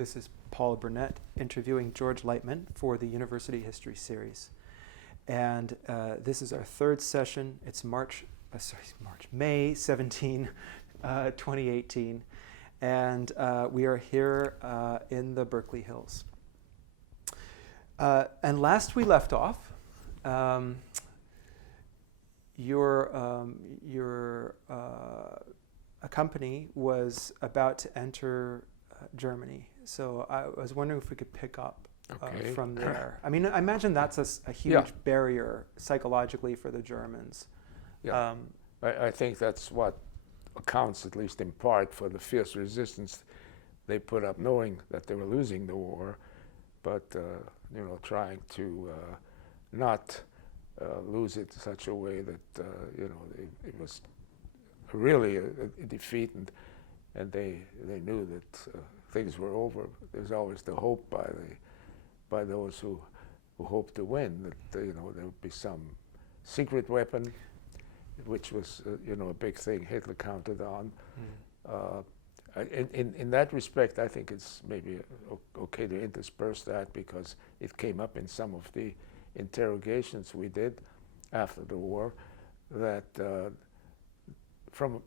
This is Paula Burnett interviewing George Leitmann for the University History Series. And this is our third session. It's May 17, 2018. And we are here in the Berkeley Hills. And last we left off, a company was about to enter Germany. So I was wondering if we could pick up from there. I mean, I imagine that's a huge barrier psychologically for the Germans. Yeah, I think that's what accounts, at least in part, for the fierce resistance they put up, knowing that they were losing the war, but trying to not lose it in such a way that it was really a defeat, and they knew that things were over. There's always the hope by those who hope to win that there would be some secret weapon, which was a big thing Hitler counted on. In that respect, I think it's maybe okay to intersperse that, because it came up in some of the interrogations we did after the war, that from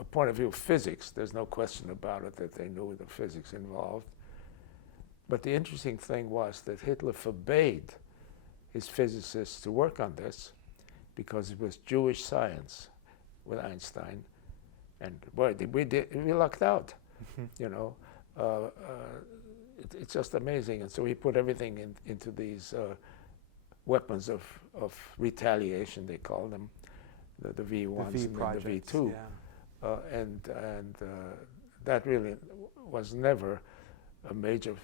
a point of view of physics, there's no question about it that they knew the physics involved. But the interesting thing was that Hitler forbade his physicists to work on this, because it was Jewish science with Einstein, and boy, we lucked out. It's just amazing. And so he put everything into these weapons of retaliation, they call them, the V1s and the V2, and that really was never a major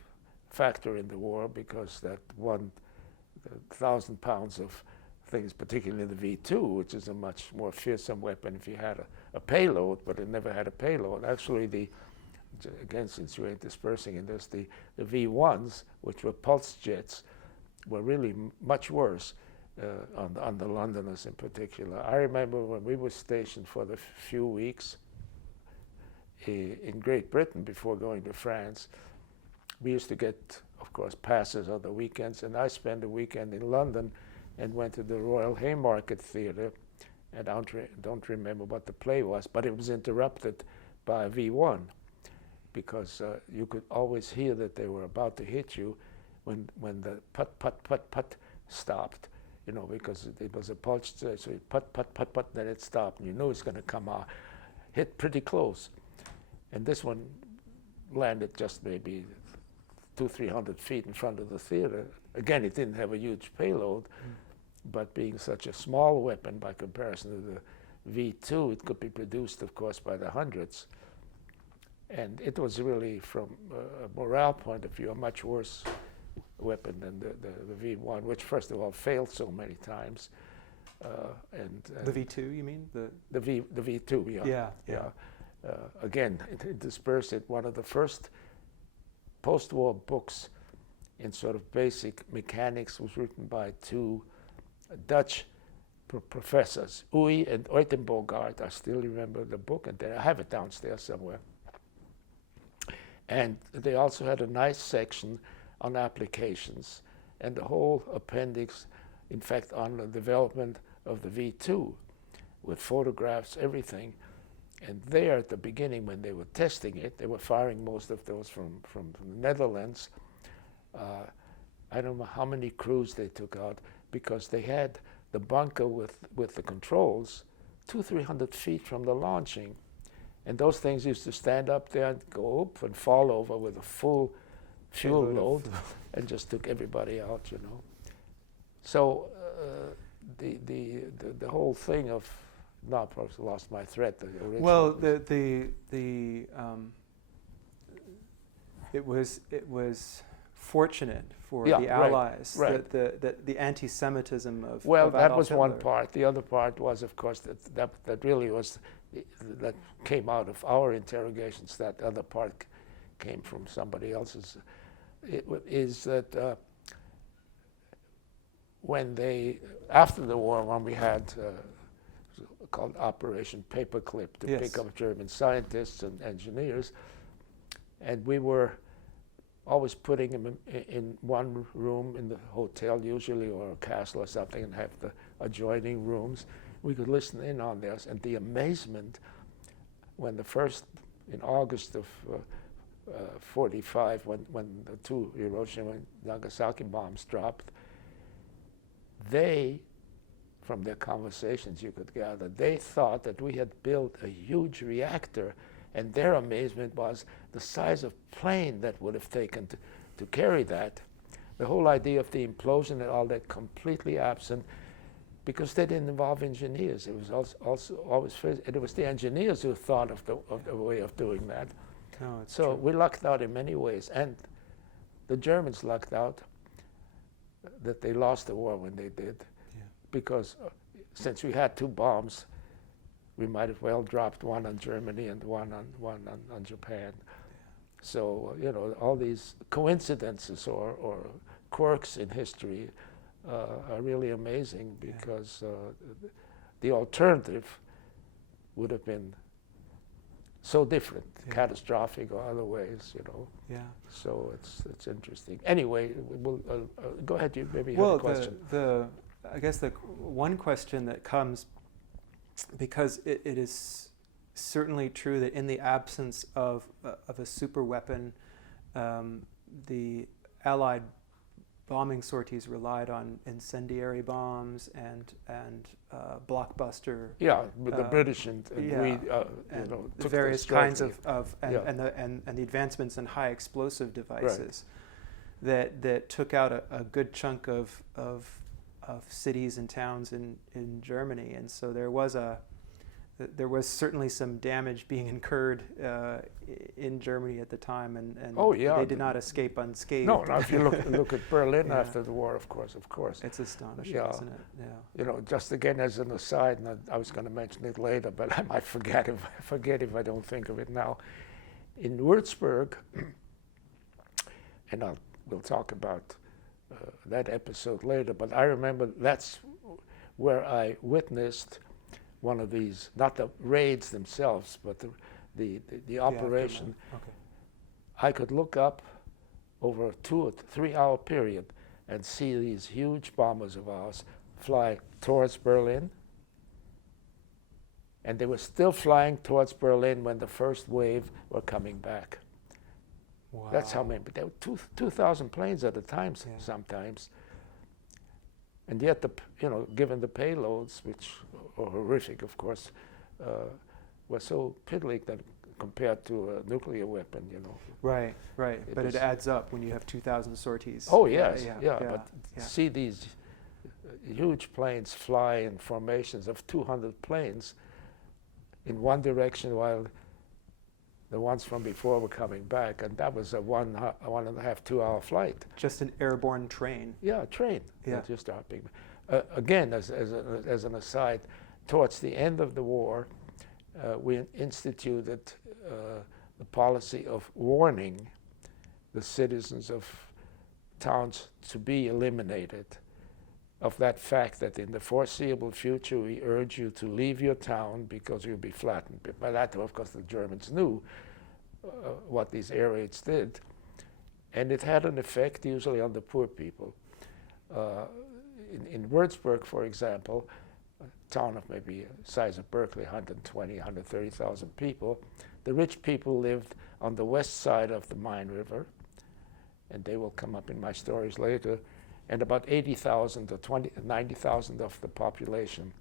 factor in the war, because that 1,000 pounds of things, particularly the V2, which is a much more fearsome weapon if you had a payload, but it never had a payload. Actually, again, since you're interspersing in this, the V1s, which were pulse jets, were really much worse on the Londoners in particular. I remember when we were stationed for the few weeks in Great Britain before going to France, we used to get, of course, passes on the weekends, and I spent a weekend in London and went to the Royal Haymarket Theatre, and I don't remember what the play was, but it was interrupted by a V1, because you could always hear that they were about to hit you when the put stopped, because it was a pulse, so it put, then it stopped, and you knew it's going to come out, hit pretty close. And this one landed just maybe 200-300 feet in front of the theater. Again, it didn't have a huge payload, but being such a small weapon by comparison to the V2, it could be produced, of course, by the hundreds. And it was really, from a morale point of view, a much worse weapon than the V1, which, first of all, failed so many times. The V2, you mean? The V2, yeah. Again, it dispersed it. One of the first post-war books in sort of basic mechanics was written by two Dutch professors, Uy and Uytenbogaert. I still remember the book, and I have it downstairs somewhere. And they also had a nice section on applications, and the whole appendix, in fact, on the development of the V2, with photographs, everything. And there at the beginning, when they were testing it, they were firing most of those from the Netherlands. I don't know how many crews they took out, because they had the bunker with the controls 200-300 feet from the launching. And those things used to stand up there and go up and fall over with a full fuel load and just took everybody out, So the whole thing of, no, I probably lost my thread. Well, it was fortunate for the Allies that the anti-Semitism of that was Hitler. one part. The other part was, of course, that really was that came out of our interrogations. That other part came from somebody else's. Is that when after the war, when we had called Operation Paperclip to pick up German scientists and engineers, and we were always putting him in one room in the hotel usually, or a castle or something, and have the adjoining rooms. We could listen in on this, and the amazement when in August of 45, when the 2 Hiroshima and Nagasaki bombs dropped, they, from their conversations you could gather, they thought that we had built a huge reactor, and their amazement was the size of plane that would have taken to carry that. The whole idea of the implosion and all that completely absent, because they didn't involve engineers. It was also always, and it was the engineers who thought of the way of doing that. No, it's So true. we lucked out in many ways, and the Germans lucked out that they lost the war when they did, because since we had 2 bombs, we might have well dropped one on Germany and one on Japan. So all these coincidences or quirks in history are really amazing, because the alternative would have been so different, catastrophic or other ways, Yeah. So it's interesting. Anyway, we'll go ahead. You maybe have Well, a question. I guess the one question that comes, because it is certainly true that in the absence of a super weapon, the Allied bombing sorties relied on incendiary bombs and blockbuster. Yeah, with the British and we, and took various this kinds directly. and the advancements in high explosive devices that took out a good chunk of cities and towns in Germany, and so there was certainly some damage being incurred in Germany at the time, and they did not escape unscathed. No, if you look at Berlin after the war, of course. It's astonishing, isn't it? Yeah. Just again as an aside, and I was going to mention it later, but I might forget if I don't think of it now. In Würzburg, and we'll talk about that episode later, but I remember that's where I witnessed one of these, not the raids themselves, but the operation. Okay. I could look up over a 2 or 3 hour period and see these huge bombers of ours fly towards Berlin. And they were still flying towards Berlin when the first wave were coming back. Wow. That's how many, but there were 2,000 planes at a time sometimes. And yet, given the payloads, which are horrific, of course, were so piddly that compared to a nuclear weapon, Right. But it adds up when you have 2,000 sorties. Oh yes, but see these huge planes fly in formations of 200 planes in one direction while the ones from before were coming back, and that was a 1.5, 2 hour flight. Just an airborne train. Yeah, a train. Yeah. Just dropping. Again, as an aside, towards the end of the war, we instituted the policy of warning the citizens of towns to be eliminated of that fact that in the foreseeable future we urge you to leave your town because you'll be flattened. By that, of course, the Germans knew what these air raids did, and it had an effect usually on the poor people. In Würzburg, for example, a town of maybe the size of Berkeley, 120, 130,000 people, the rich people lived on the west side of the Main River, and they will come up in my stories later, and about 80,000 or 90,000 of the population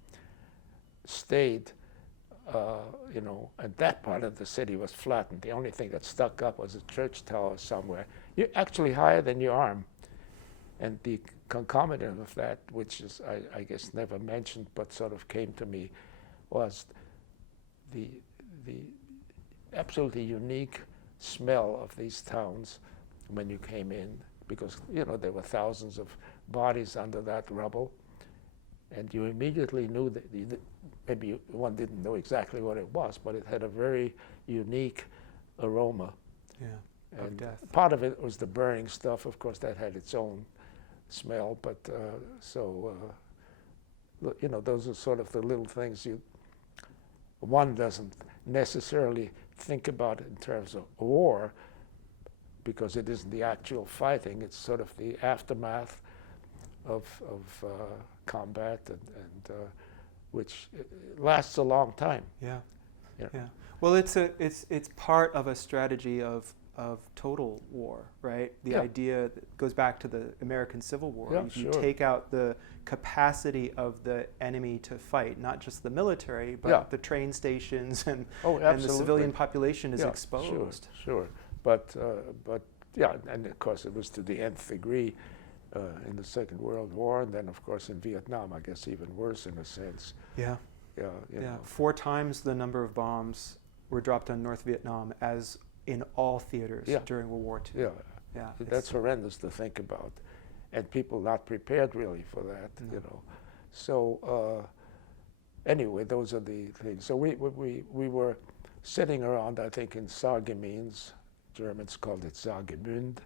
stayed, and that part of the city was flattened. The only thing that stuck up was a church tower somewhere. You're actually higher than your arm. And the concomitant of that, which is, I guess, never mentioned, but sort of came to me, was the absolutely unique smell of these towns when you came in, because there were thousands of bodies under that rubble, and you immediately knew that maybe one didn't know exactly what it was, but it had a very unique aroma. Yeah, and death. Part of it was the burning stuff, of course, that had its own smell, but those are sort of the little things one doesn't necessarily think about in terms of war, because it isn't the actual fighting, it's sort of the aftermath of combat, and which lasts a long time. Yeah. Yeah. Yeah. Well, it's part of a strategy of total war, right? The Yeah. idea that goes back to the American Civil War. Yeah, You sure. take out the capacity of the enemy to fight, not just the military, but Yeah. the train stations and the Absolutely. civilian population is Yeah, exposed. Sure. But yeah, and of course it was to the nth degree in the Second World War, and then of course in Vietnam, I guess even worse in a sense. Yeah. Yeah. You Yeah. know. 4 times the number of bombs were dropped on North Vietnam as in all theaters Yeah. during World War II. Yeah. Yeah. That's horrendous to think about, and people not prepared really for that. No. You know. So anyway, those are the things. So we were sitting around, I think, in Sargemines. Germans called it Sargemünd.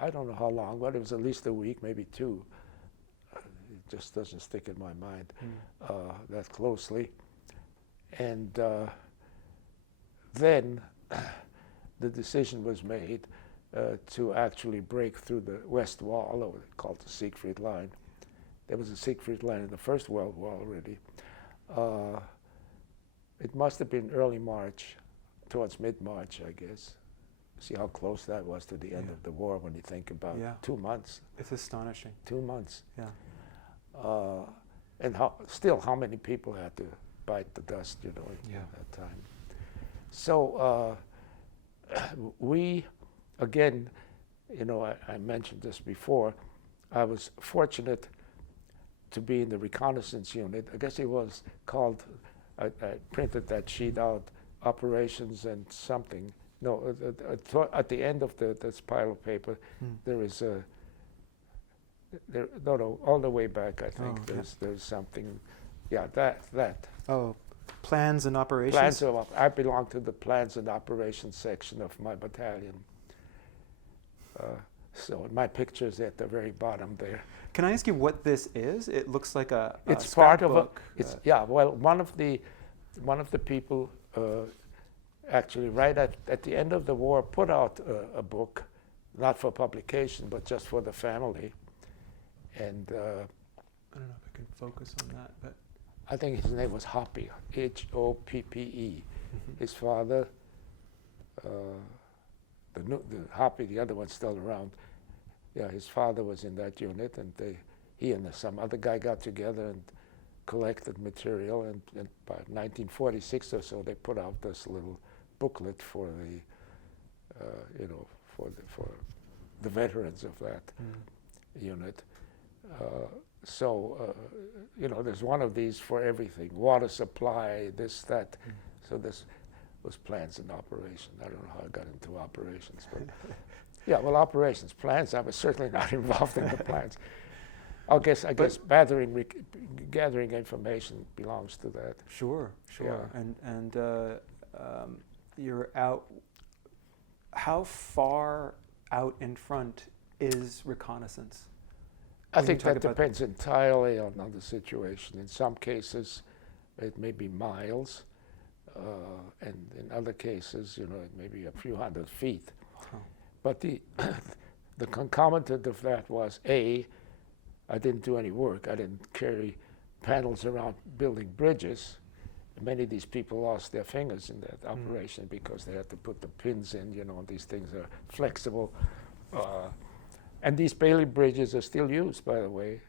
I don't know how long, but it was at least a week, maybe 2. It just doesn't stick in my mind that closely. And then the decision was made to actually break through the West Wall, or called the Siegfried Line. There was a Siegfried Line in the First World War already. It must have been early March, towards mid-March, I guess. See how close that was to the end Yeah. of the war when you think about Yeah. 2 months. It's astonishing. 2 months. Yeah. And how many people had to bite the dust, you know, Yeah. at that time. So we, again, you know, I mentioned this before, I was fortunate to be in the reconnaissance unit. I guess it was called, I printed that sheet out, operations and something. No, at the end of this pile of paper, there is a, all the way back, I think, there's something, yeah, that. Oh, plans and operations? I belong to the plans and operations section of my battalion. So my picture's at the very bottom there. Can I ask you what this is? It looks like a It's part of a, scrapbook. yeah, well, one of the people actually right at the end of the war put out a book, not for publication, but just for the family. And I don't know if I can focus on that, but I think his name was Hoppe, H-O-P-P-E. His father, the Hoppe, the other one's still around. Yeah, his father was in that unit, and he and some other guy got together and collected material, and by 1946 or so, they put out this little booklet for the, you know, for the veterans of that unit. So, you know, there's one of these for everything, water supply, this, that. So this was plans and operation. I don't know how I got into operations, but yeah, well, operations, plans, I was certainly not involved in the plans. I guess gathering information belongs to that. Sure. Yeah. And you're out. How far out in front is reconnaissance? I think that depends entirely on the situation. In some cases, it may be miles, and in other cases, you know, it may be a few hundred feet. Oh. But the concomitant of that was I didn't do any work. I didn't carry panels around building bridges. Many of these people lost their fingers in that operation because they had to put the pins in, you know, and these things are flexible. And these Bailey bridges are still used, by the way.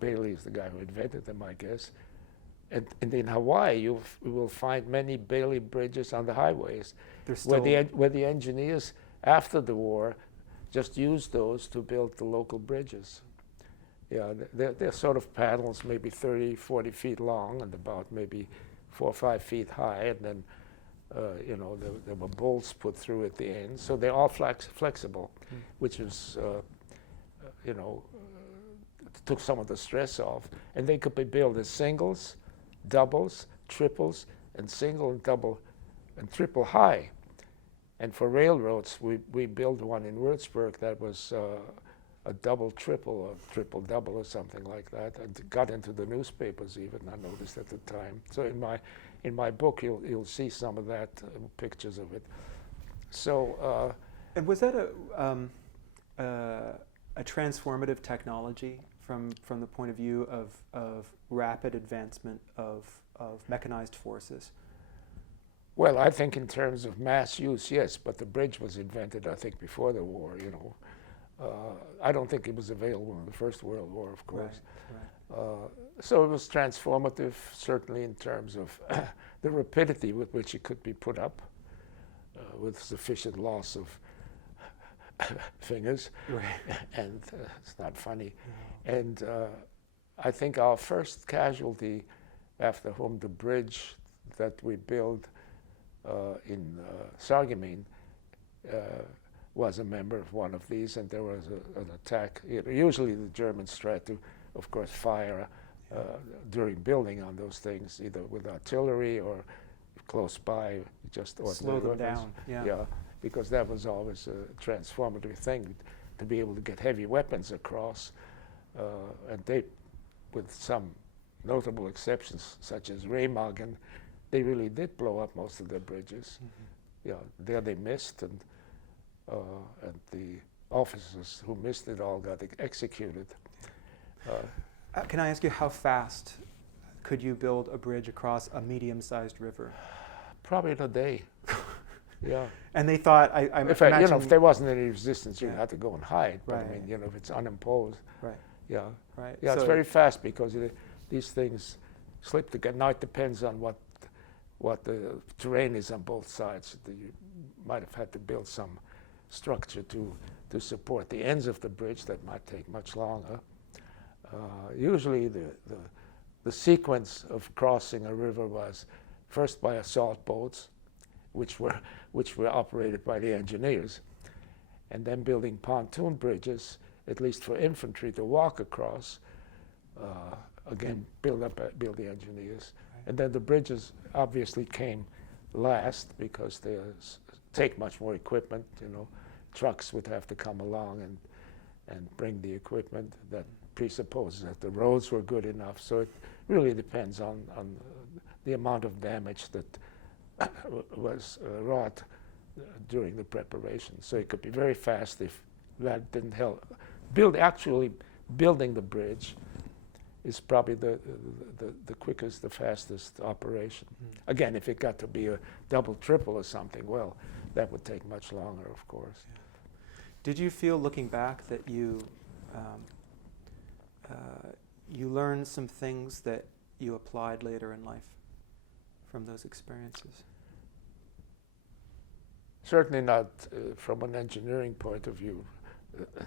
Bailey is the guy who invented them, I guess. And in Hawaii, you will find many Bailey bridges on the highways, where the engineers, after the war, just used those to build the local bridges. Yeah, they're sort of panels, maybe 30, 40 feet long and about maybe 4 or 5 feet high, and then you know, there were bolts put through at the end, so they're all flexible, which is, you know, took some of the stress off, and they could be built as singles, doubles, triples, and single and double and triple high. And for railroads, we built one in Würzburg that was a double triple or triple double or something like that, and got into the newspapers even, I noticed at the time. So in my book you'll see some of that, pictures of it. So. And was that a transformative technology from the point of view of rapid advancement of mechanized forces? Well, I think in terms of mass use, yes, but the bridge was invented, I think, before the war, you know. I don't think it was available in the First World War, of course. Right. So it was transformative, certainly in terms of the rapidity with which it could be put up, with sufficient loss of fingers. Right. And it's not funny. No. And I think our first casualty, after whom the bridge that we built in Sarreguemines was a member of one of these, and there was an attack. Usually the Germans tried to, of course, fire during building on those things, either with artillery or close by, just slow them down. Yeah, because that was always a transformative thing, to be able to get heavy weapons across. And they, with some notable exceptions, such as Remagen, they really did blow up most of their bridges. Mm-hmm. Yeah, there they missed, and the officers who missed it all got executed. Can I ask you, how fast could you build a bridge across a medium-sized river? Probably in a day. Yeah. And they thought, I'm in fact, you know, if there wasn't any resistance, you yeah. had to go and hide. But right. I mean, you know, if it's unimposed. Right. Yeah. Right. Yeah, so it's very fast because these things slip together. Now it depends on what the terrain is on both sides. You might have had to build some structure to support the ends of the bridge. That might take much longer. Usually the sequence of crossing a river was first by assault boats, which were operated by the engineers, and then building pontoon bridges, at least for infantry to walk across. Again, build the engineers. Right. And then the bridges obviously came last because they take much more equipment. You know, trucks would have to come along and bring the equipment. That presupposes that the roads were good enough. So it really depends on the amount of damage that was wrought during the preparation. So it could be very fast if that didn't help. Actually building the bridge is probably the quickest, the fastest operation. Mm-hmm. Again, if it got to be a double, triple or something, well, that would take much longer, of course. Yeah. Did you feel, looking back, that you learned some things that you applied later in life from those experiences? Certainly not from an engineering point of view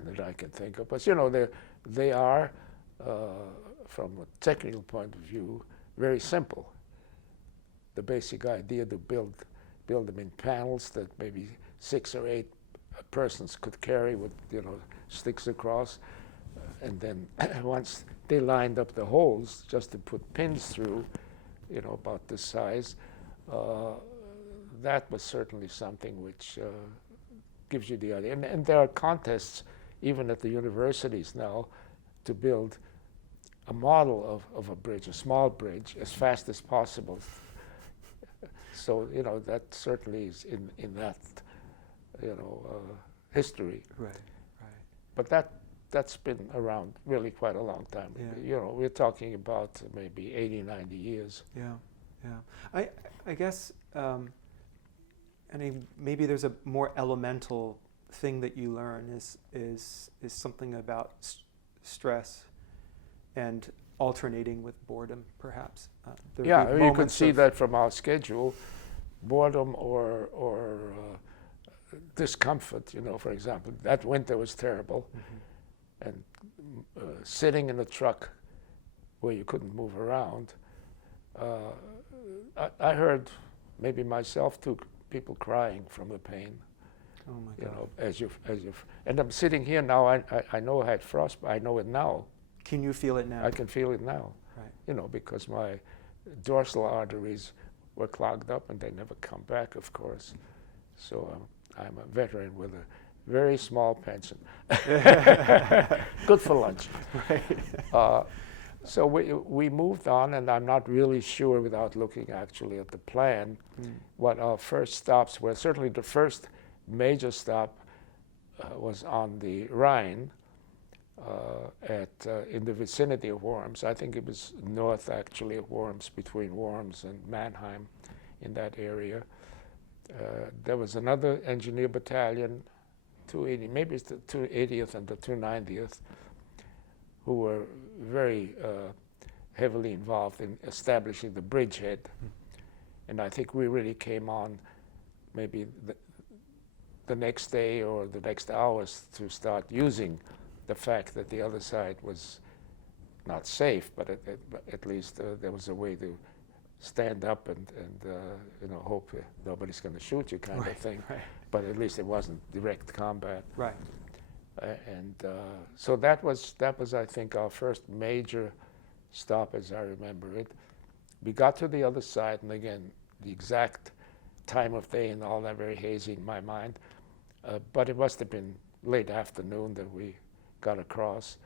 that I can think of. But, you know, they are, from a technical point of view, very simple. The basic idea to build them in panels that maybe 6 or 8 persons could carry with, you know, sticks across. And then once they lined up the holes just to put pins through, you know, about this size, that was certainly something which gives you the idea. And there are contests, even at the universities now, to build a model of a bridge, a small bridge, as fast as possible. So, you know, that certainly is in that, you know, history. Right. But that's been around really quite a long time. Yeah. You know, we're talking about maybe 80, 90 years. Yeah. I guess, I mean, maybe there's a more elemental thing that you learn is something about stress and alternating with boredom, perhaps. Yeah, you can see that from our schedule. Boredom or discomfort, you know, for example. That winter was terrible. Mm-hmm. And sitting in a truck where you couldn't move around, I heard, maybe myself too, people crying from the pain. Oh my God. You know, and I'm sitting here now, I know I had frostbite, I know it now. Can you feel it now? I can feel it now. Right. You know, because my dorsal arteries were clogged up and they never come back, of course. So I'm a veteran with a very small pension. Good for lunch. Right. So we moved on, and I'm not really sure, without looking actually at the plan, what our first stops were. Certainly the first major stop was on the Rhine, in the vicinity of Worms. I think it was north actually of Worms, between Worms and Mannheim, in that area. There was another engineer battalion, 280, maybe it's the 280th and the 290th, who were very heavily involved in establishing the bridgehead. And I think we really came on maybe the next day or the next hours to start using the fact that the other side was not safe, but at least there was a way to stand up and you know, hope nobody's going to shoot you, kind of thing. Right. But at least it wasn't direct combat. Right. So that was I think our first major stop, as I remember it. We got to the other side, and again, the exact time of day and all that very hazy in my mind. But it must have been late afternoon that we got across.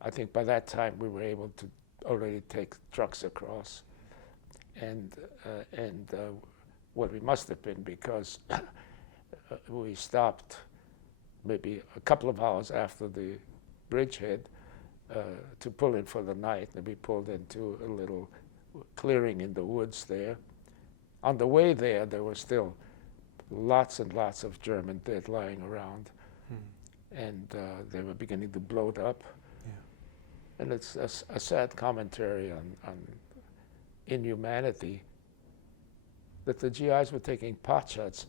I think by that time we were able to already take trucks across, and what we must have been, because we stopped maybe a couple of hours after the bridgehead to pull in for the night, and we pulled into a little clearing in the woods there. On the way there were still lots and lots of German dead lying around, and they were beginning to bloat up. Yeah. And it's a sad commentary on inhumanity that the GIs were taking pot shots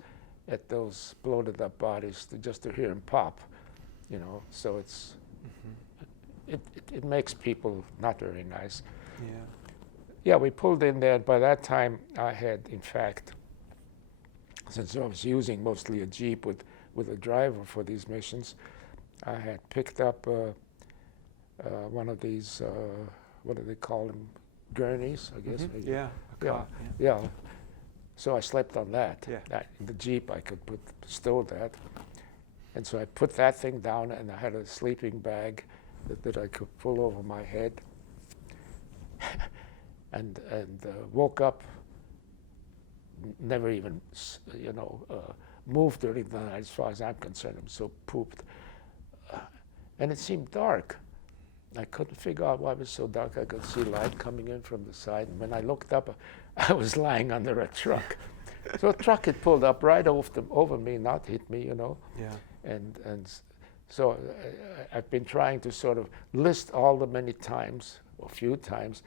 at those bloated up bodies just to hear them pop, you know. So it's it makes people not very nice. Yeah. Yeah, we pulled in there. By that time, I had, in fact, since I was using mostly a Jeep with a driver for these missions, I had picked up one of these, what do they call them, gurneys, I guess. Yeah. Yeah. So I slept on that. Yeah. In the Jeep, I could stow that. And so I put that thing down, and I had a sleeping bag that I could pull over my head, and woke up, never even, you know, moved during the night as far as I'm concerned. I'm so pooped. And it seemed dark. I couldn't figure out why it was so dark. I could see light coming in from the side. And when I looked up, I was lying under a truck. So a truck had pulled up right over me, not hit me, you know. Yeah. And so I've been trying to sort of list all the many times, or few times,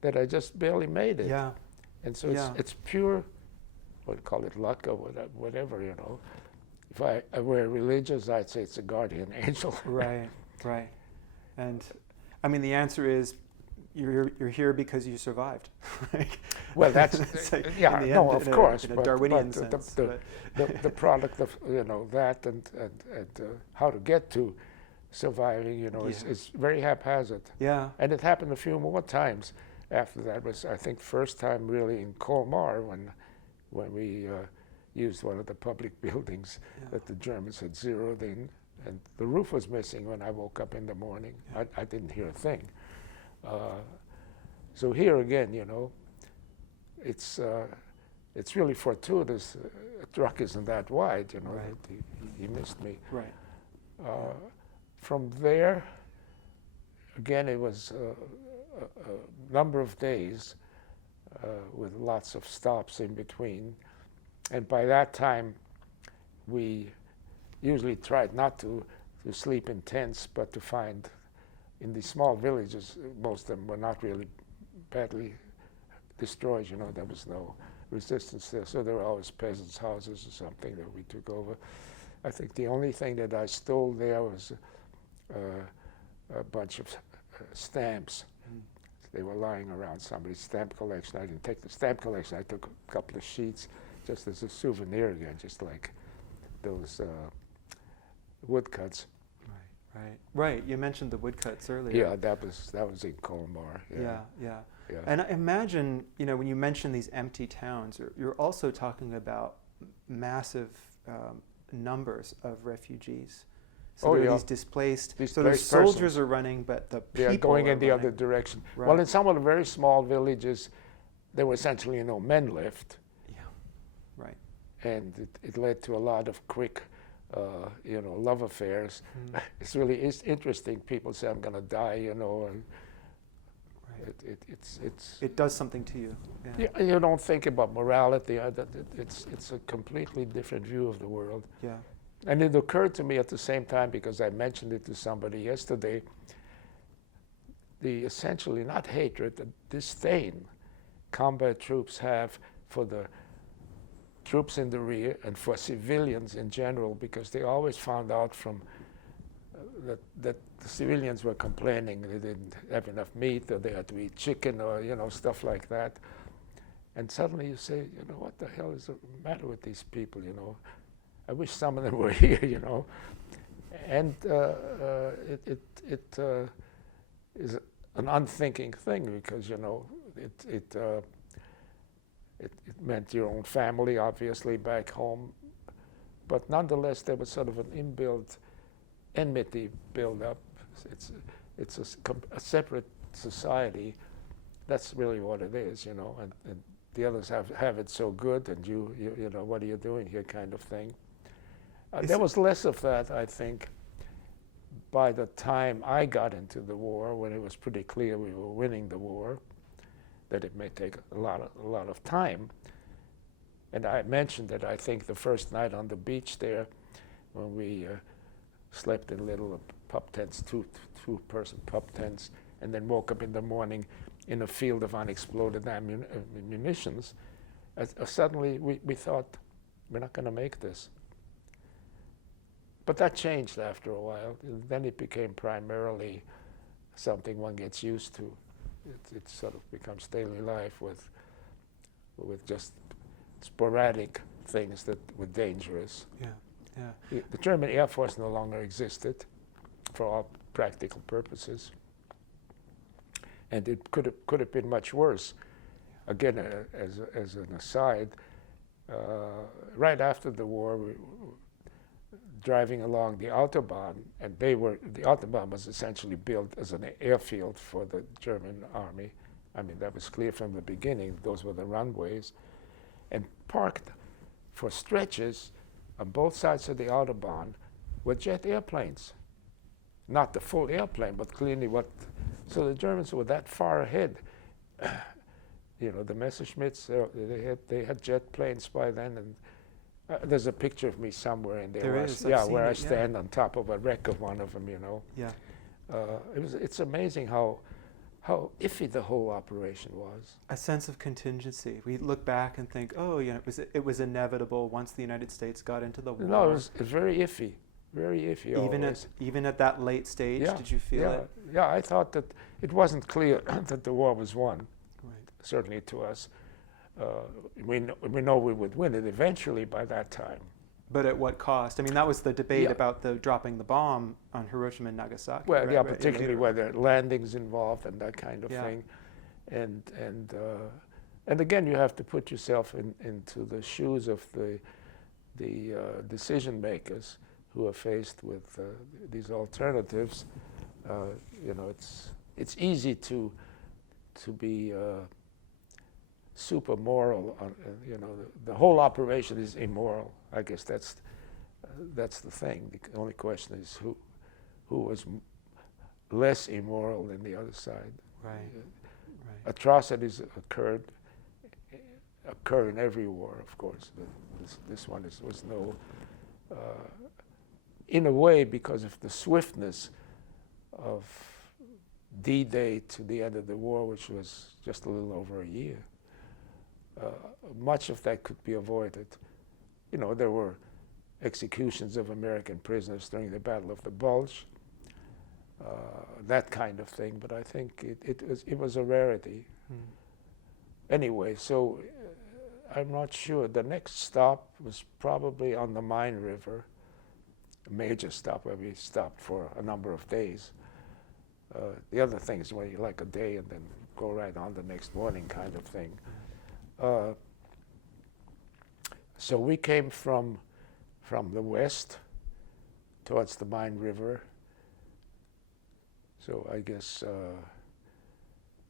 that I just barely made it. Yeah. And so it's pure, what do you call it, luck or whatever, you know. If I were religious, I'd say it's a guardian angel. Right, right. And I mean, the answer is you're here because you survived. Well, that's, like, yeah, no, of course. In a Darwinian sense. The product of, you know, that and how to get to surviving, you know, is very haphazard. Yeah. And it happened a few more times after that. Was, I think, first time really in Colmar when we used one of the public buildings that the Germans had zeroed in, and the roof was missing when I woke up in the morning. Yeah. I didn't hear a thing. So here again, you know, it's really fortuitous. A truck isn't that wide, you know. Right. He missed me. Right. From there, again, it was a number of days with lots of stops in between. And by that time, we usually tried not to sleep in tents, but to find, in these small villages, most of them were not really badly destroyed, you know, there was no resistance there. So there were always peasants' houses or something that we took over. I think the only thing that I stole there was a bunch of stamps. They were lying around somebody's stamp collection. I didn't take the stamp collection. I took a couple of sheets just as a souvenir again, just like those woodcuts. Right. You mentioned the woodcuts earlier. Yeah, that was in Colmar. Yeah. And I imagine, you know, when you mention these empty towns, you're also talking about massive numbers of refugees. So there are yeah. these displaced. So the Displaced soldiers persons. are running, but the They are people going are in the other running. direction. Right. Well, in some of the very small villages, there were essentially no men left, Yeah. Right. and it led to a lot of quick, love affairs. It's really interesting. People say, "I'm going to die," and Right. it's. It does something to you. Yeah. You don't think about morality. It's a completely different view of the world. Yeah. And it occurred to me at the same time, because I mentioned it to somebody yesterday, the essentially not hatred, the disdain combat troops have for the troops in the rear and for civilians in general, because they always found out from that the civilians were complaining they didn't have enough meat, or they had to eat chicken, or stuff like that. And suddenly you say, what the hell is the matter with these people? I wish some of them were here. And it is an unthinking thing, because it meant your own family, obviously, back home. But nonetheless, there was sort of an inbuilt enmity build up. It's a separate society. That's really what it is, and the others have it so good, and you what are you doing here, kind of thing. There was less of that, I think, by the time I got into the war, when it was pretty clear we were winning the war, that it may take a lot of time. And I mentioned that I think the first night on the beach there, when we slept in little pup tents, two-person pup tents, and then woke up in the morning in a field of unexploded munitions, suddenly we thought, we're not going to make this. But that changed after a while. Then it became primarily something one gets used to. It sort of becomes daily life with just sporadic things that were dangerous. Yeah. Yeah. The German Air Force no longer existed for all practical purposes. And it could have been much worse. Again, as an aside, right after the war, we were driving along the Autobahn, and the Autobahn was essentially built as an airfield for the German army. I mean, that was clear from the beginning. Those were the runways. And parked for stretches on both sides of the Autobahn were jet airplanes. Not the full airplane, but clearly so the Germans were that far ahead. The Messerschmitts, they had jet planes by then, and there's a picture of me somewhere in there. There where is. where I stand on top of a wreck of one of them. Yeah. It's amazing how iffy the whole operation was. A sense of contingency. We look back and think, it was inevitable once the United States got into the war. No, it was very iffy. Very iffy. Even at that late stage, did you feel it? Yeah, I thought that it wasn't clear that the war was won. Right. Certainly to us. We know we would win it eventually by that time. But at what cost? I mean, that was the debate about the dropping the bomb on Hiroshima and Nagasaki. Well, right, particularly where there are landings involved and that kind of thing. And again, you have to put yourself into the shoes of the decision makers who are faced with these alternatives. It's easy to be super moral. The whole operation is immoral. I guess that's the thing. The only question is who was less immoral than the other side. Right. Atrocities occur in every war, of course. But this one was no. In a way, because of the swiftness of D-Day to the end of the war, which was just a little over a year, much of that could be avoided. There were executions of American prisoners during the Battle of the Bulge, that kind of thing, but I think it was a rarity. Anyway, so I'm not sure. The next stop was probably on the Main River, a major stop where we stopped for a number of days. The other thing is when you like a day and then go right on the next morning kind of thing. So we came from the west towards the Main River. So I guess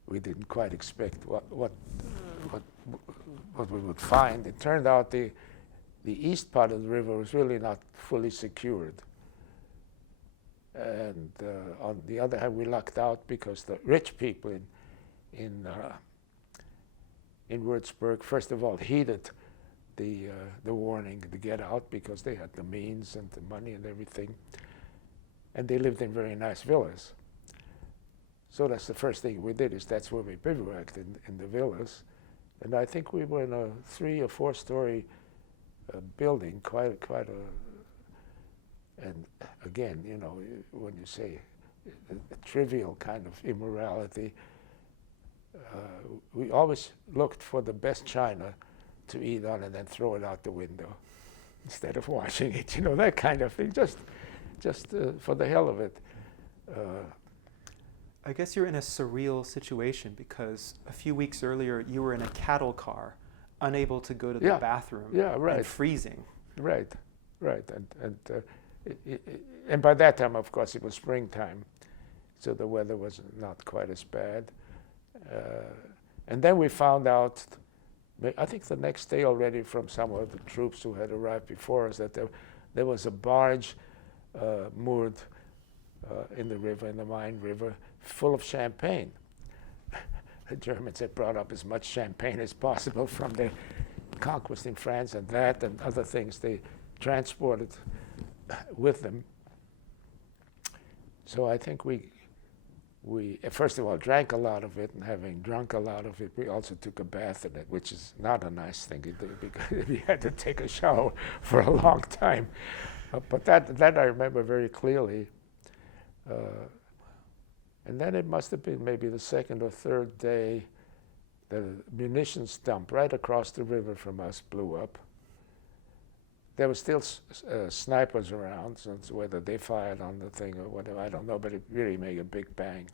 we didn't quite expect what we would find. It turned out the east part of the river was really not fully secured. And on the other hand, we lucked out because the rich people in Würzburg, first of all, heeded the warning to get out because they had the means and the money and everything. And they lived in very nice villas. So that's the first thing we did, is that's where we bivouacked, in the villas. And I think we were in a 3 or 4 story building, quite a, and again, you know, when you say a trivial kind of immorality, we always looked for the best china to eat on and then throw it out the window instead of washing it, you know, that kind of thing, just for the hell of it. I guess you're in a surreal situation because a few weeks earlier you were in a cattle car, unable to go to the bathroom, and freezing. Right, and by that time, of course, it was springtime, so the weather was not quite as bad. And then we found out, I think the next day already, from some of the troops who had arrived before us, that there was a barge moored in the river, in the Main River, full of champagne. The Germans had brought up as much champagne as possible from their conquest in France, and that and other things they transported with them. So I think we first of all drank a lot of it, and having drunk a lot of it, we also took a bath in it, which is not a nice thing to do because we had to take a shower for a long time. But that I remember very clearly. And then it must have been maybe the 2nd or 3rd day, the munitions dump right across the river from us blew up. There were still snipers around, so whether they fired on the thing or whatever, I don't know, but it really made a big bang.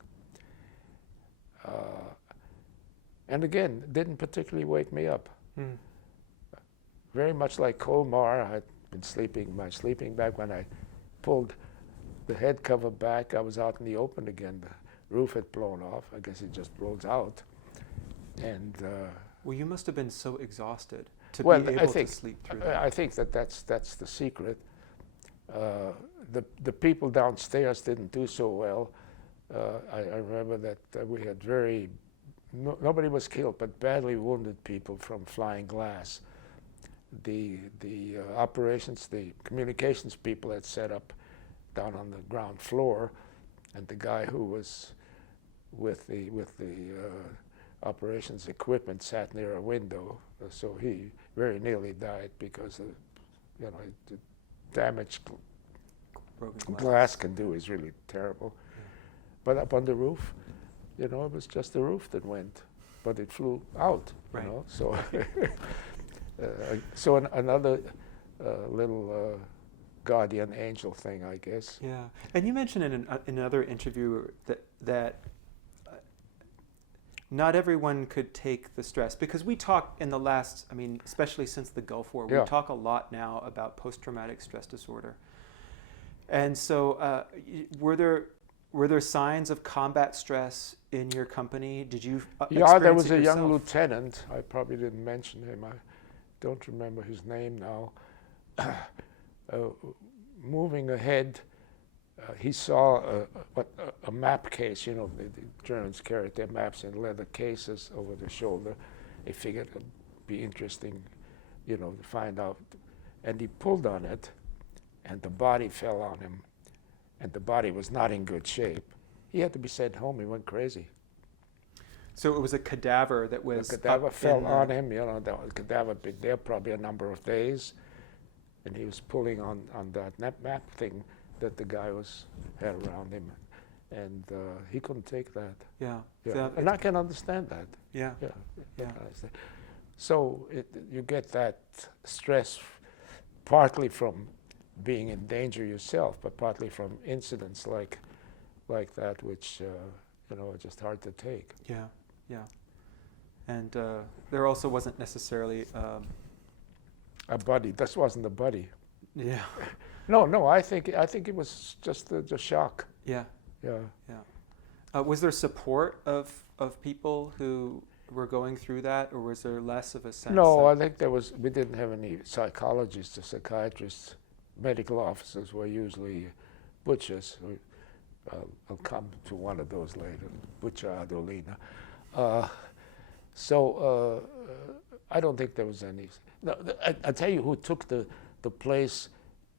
And again, didn't particularly wake me up. Very much like Colmar, I'd been sleeping my sleeping bag. When I pulled the head cover back, I was out in the open again. The roof had blown off. I guess it just blows out. And well, you must have been so exhausted to well, be able to sleep through that. I think that's the secret. The people downstairs didn't do so well. I remember that we had nobody was killed, but badly wounded people from flying glass. The operations, the communications people had set up down on the ground floor, and the guy who was with the operations equipment sat near a window, so he very nearly died because of, you know, the damage glass can do is really terrible. Yeah. But up on the roof, you know, it was just the roof that went, but it flew out, you know. So, so another little guardian angel thing, I guess. Yeah, and you mentioned in another interview that not everyone could take the stress, because we talk in the last, I mean, especially since the Gulf War, we talk a lot now about post-traumatic stress disorder. And so were there signs of combat stress in your company? Did you yeah, there was a young lieutenant. I probably didn't mention him. I don't remember his name now. Moving ahead, he saw a map case. You know, the Germans carried their maps in leather cases over their shoulder. They figured it'd be interesting, you know, to find out. And he pulled on it, and the body fell on him, and the body was not in good shape. He had to be sent home. He went crazy. So it was a cadaver that was. The cadaver fell on him. You know, the cadaver had been there probably a number of days, and he was pulling on that map thing that the guy had around him, and he couldn't take that. Yeah. Yeah. And I can understand that. Yeah. Yeah. Yeah. So you get that stress partly from being in danger yourself, but partly from incidents like that, which you know, are just hard to take. Yeah. Yeah. And there also wasn't necessarily a buddy. This wasn't a buddy. Yeah. No. I think it was just the shock. Yeah. Yeah. Yeah. Was there support of people who were going through that, or was there less of a sense? No, I think we didn't have any psychologists or psychiatrists. Medical officers were usually butchers. I'll come to one of those later, Butcher Adolina. I don't think there was any. No, I tell you who took the place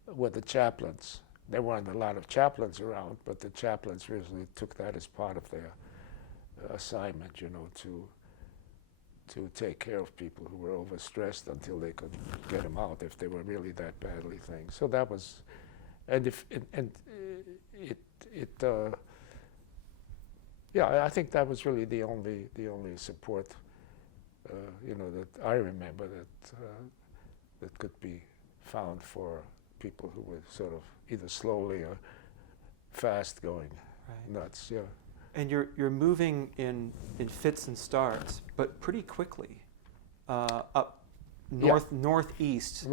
were the chaplains. There weren't a lot of chaplains around, but the chaplains usually took that as part of their assignment, to take care of people who were overstressed until they could get them out if they were really that badly things. So that was, I think that was really the only support, that I remember that could be found for people who were sort of either slowly or fast going nuts. Yeah. And you're moving in fits and starts, but pretty quickly up northeast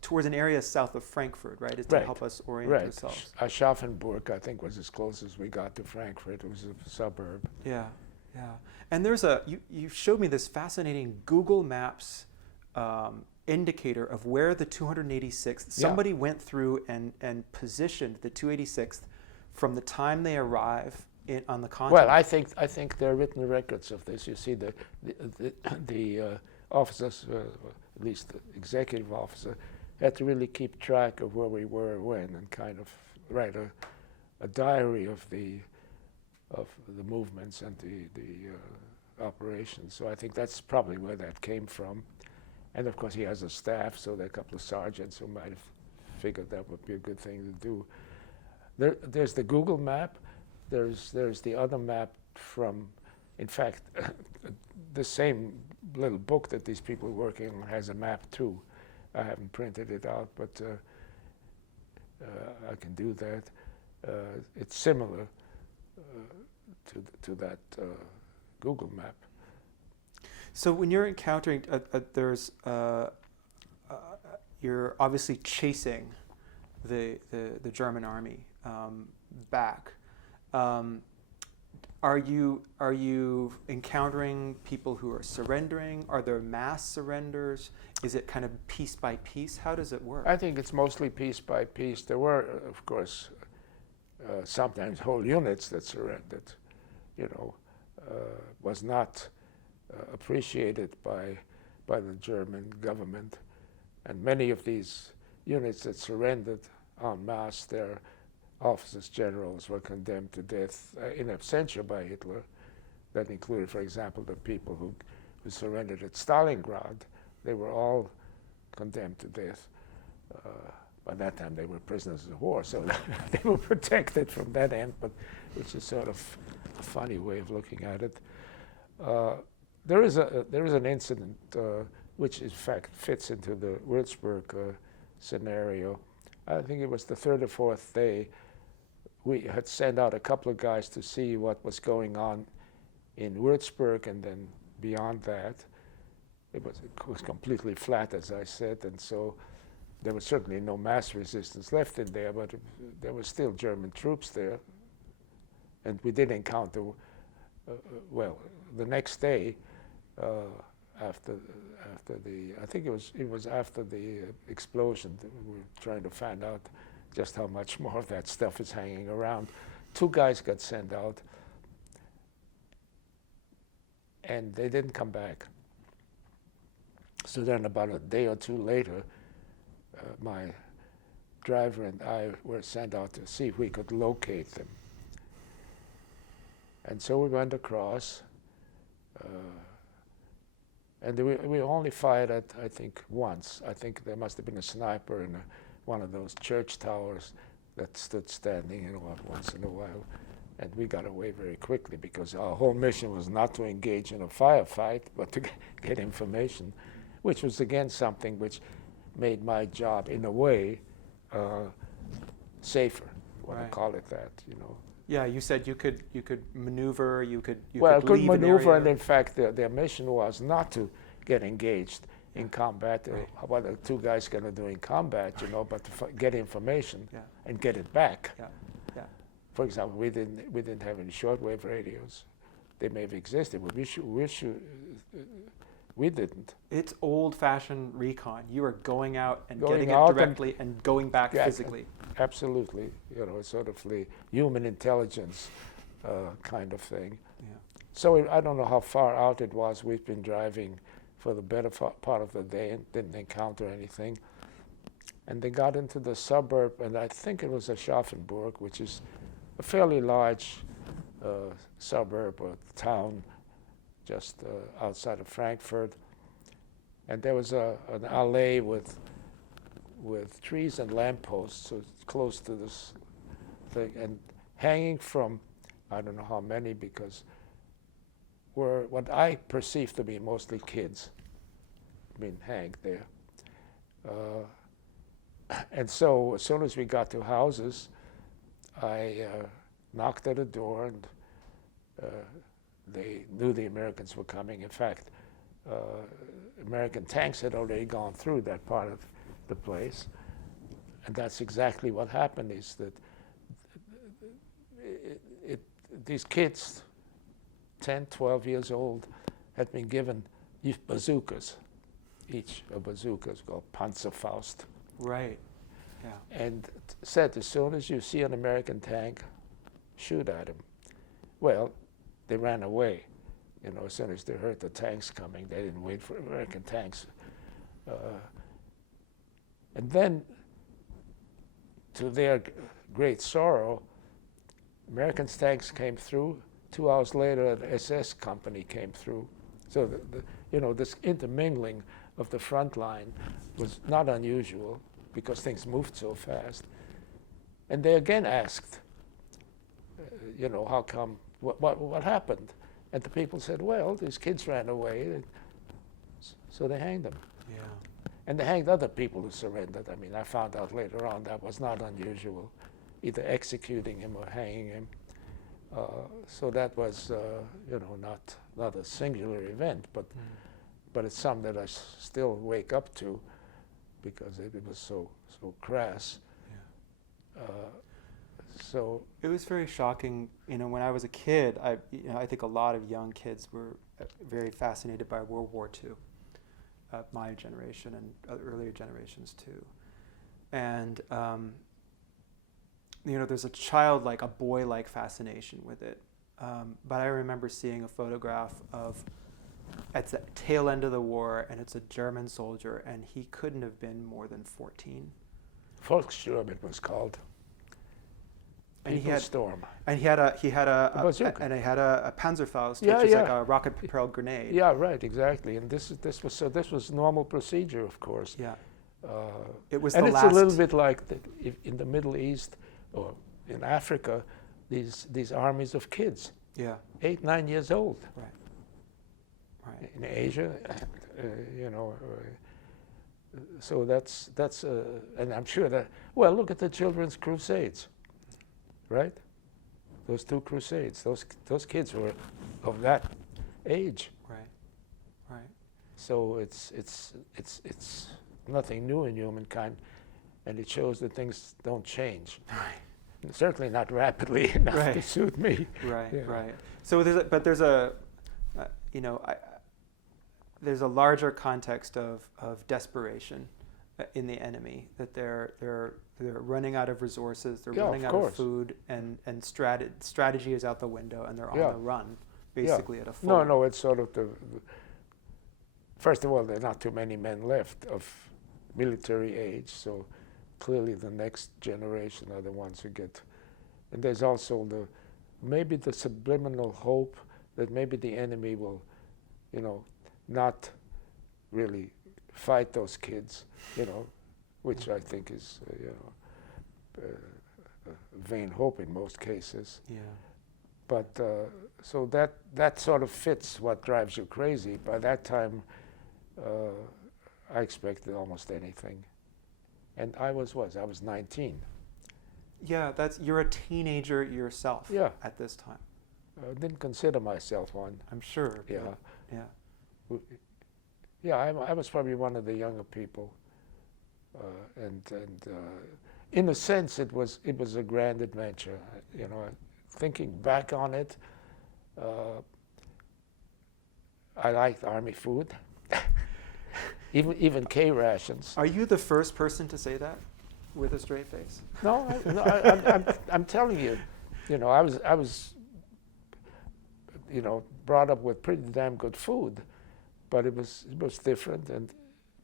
towards an area south of Frankfurt, right? To help us orient ourselves. Aschaffenburg, I think, was as close as we got to Frankfurt. It was a suburb. Yeah. And there's you showed me this fascinating Google Maps indicator of where the 286th. Somebody went through and positioned the 286th from the time they arrive on the continent. Well, I think there are written records of this. You see, the officers, at least the executive officer, had to really keep track of where we were when, and kind of write a diary of the movements and the operations. So I think that's probably where that came from. And of course, he has a staff, so there are a couple of sergeants who might have figured that would be a good thing to do. There's the Google map. There's the other map from, in fact, the same little book that these people are working on has a map too. I haven't printed it out, but I can do that. It's similar to that Google map. So when you're encountering, you're obviously chasing the German army back. Are you encountering people who are surrendering? Are there mass surrenders? Is it kind of piece by piece? How does it work? I think it's mostly piece by piece. There were, of course, sometimes whole units that surrendered. Was not appreciated by the German government, and many of these units that surrendered en masse, their officers generals were condemned to death in absentia by Hitler. That included, for example, the people who surrendered at Stalingrad. They were all condemned to death. By that time, they were prisoners of war, so they were protected from that end, but which is sort of a funny way of looking at it. There is an incident which, in fact, fits into the Würzburg scenario. I think it was the third or fourth day. We had sent out a couple of guys to see what was going on in Würzburg, and then beyond that, it was completely flat, as I said, and so there was certainly no mass resistance left in there, but there were still German troops there, and we did encounter. The next day, after I think it was after the explosion, that we were trying to find out just how much more of that stuff is hanging around. 2 guys got sent out, and they didn't come back. So then about a day or 2 later, my driver and I were sent out to see if we could locate them. And so we went across, and we only fired at, I think, once. I think there must have been a sniper in one of those church towers that stood standing once in a while. And we got away very quickly because our whole mission was not to engage in a firefight, but to get information, which was again something which made my job, in a way, safer. I want to call it that, Yeah, you said you could maneuver, you could leave maneuver, and in fact their mission was not to get engaged in combat. What are two guys going to do in combat, but to get information and get it back. Yeah. Yeah. For example, we didn't have any shortwave radios. They may have existed, but we didn't. It's old-fashioned recon. You are going out and Going getting out it directly and going back physically. Absolutely. It's sort of the human intelligence kind of thing. Yeah. So I don't know how far out it was. We've been driving for the better part of the day and didn't encounter anything. And they got into the suburb, and I think it was Aschaffenburg, which is a fairly large suburb or town just outside of Frankfurt. And there was an alley with trees and lampposts, so it's close to this thing, and hanging from, I don't know how many, because were what I perceived to be mostly kids being hanged there. And so as soon as we got to houses, I knocked at a door, and they knew the Americans were coming. In fact, American tanks had already gone through that part of the place. And that's exactly what happened, is that these kids, 10, 12 years old, had been given bazookas, each a bazooka is called Panzerfaust. Right. Yeah. And said, as soon as you see an American tank, shoot at him. Well, they ran away. As soon as they heard the tanks coming, they didn't wait for American tanks. And then, to their great sorrow, American tanks came through. 2 hours later, the SS company came through. So this intermingling of the front line was not unusual because things moved so fast. And they again asked, how come? What happened? And the people said, well, these kids ran away, so they hanged them. Yeah. And they hanged other people who surrendered. I mean, I found out later on that was not unusual, either executing him or hanging him. So that was, not a singular event, but it's something that I still wake up to because it was so crass. Yeah. So it was very shocking. When I was a kid, I think a lot of young kids were very fascinated by World War II, my generation and earlier generations too. And there's a boy-like fascination with it. But I remember seeing a photograph of at the tail end of the war, and it's a German soldier, and he couldn't have been more than 14. Volkssturm it was called. And he had storm. And he had a Panzerfaust, which is like a rocket-propelled grenade. Yeah, right, exactly. And this was normal procedure, of course. Yeah. It was, and the it's last a little bit like in the Middle East or in Africa, these armies of kids. Yeah. 8, 9 years old. Right. Right. In Asia, so that's and I'm sure that. Well, look at the Children's Crusades. Right? Those 2 crusades, those kids were of that age. Right. Right. So it's nothing new in humankind, and it shows that things don't change. Right. And certainly not rapidly enough to suit me. Right. Yeah. Right. So there's a there's a larger context of desperation in the enemy, that they're running out of resources, they're running out of food, and strategy is out the window, and they're on the run, basically at a full. No, it's sort of first of all, there are not too many men left of military age, so clearly the next generation are the ones who get, and there's also maybe the subliminal hope that maybe the enemy will, not really fight those kids, which I think is, vain hope in most cases. Yeah. But so that sort of fits what drives you crazy. By that time, I expected almost anything, and I was 19. Yeah, you're a teenager yourself. Yeah. At this time. I didn't consider myself one. I'm sure. Yeah. Yeah. Yeah, I was probably one of the younger people, and in a sense, it was a grand adventure. You know, thinking back on it, I liked Army food, even K rations. Are you the first person to say that with a straight face? No, I'm telling you, you know, I was, you know, brought up with pretty damn good food, but it was different, and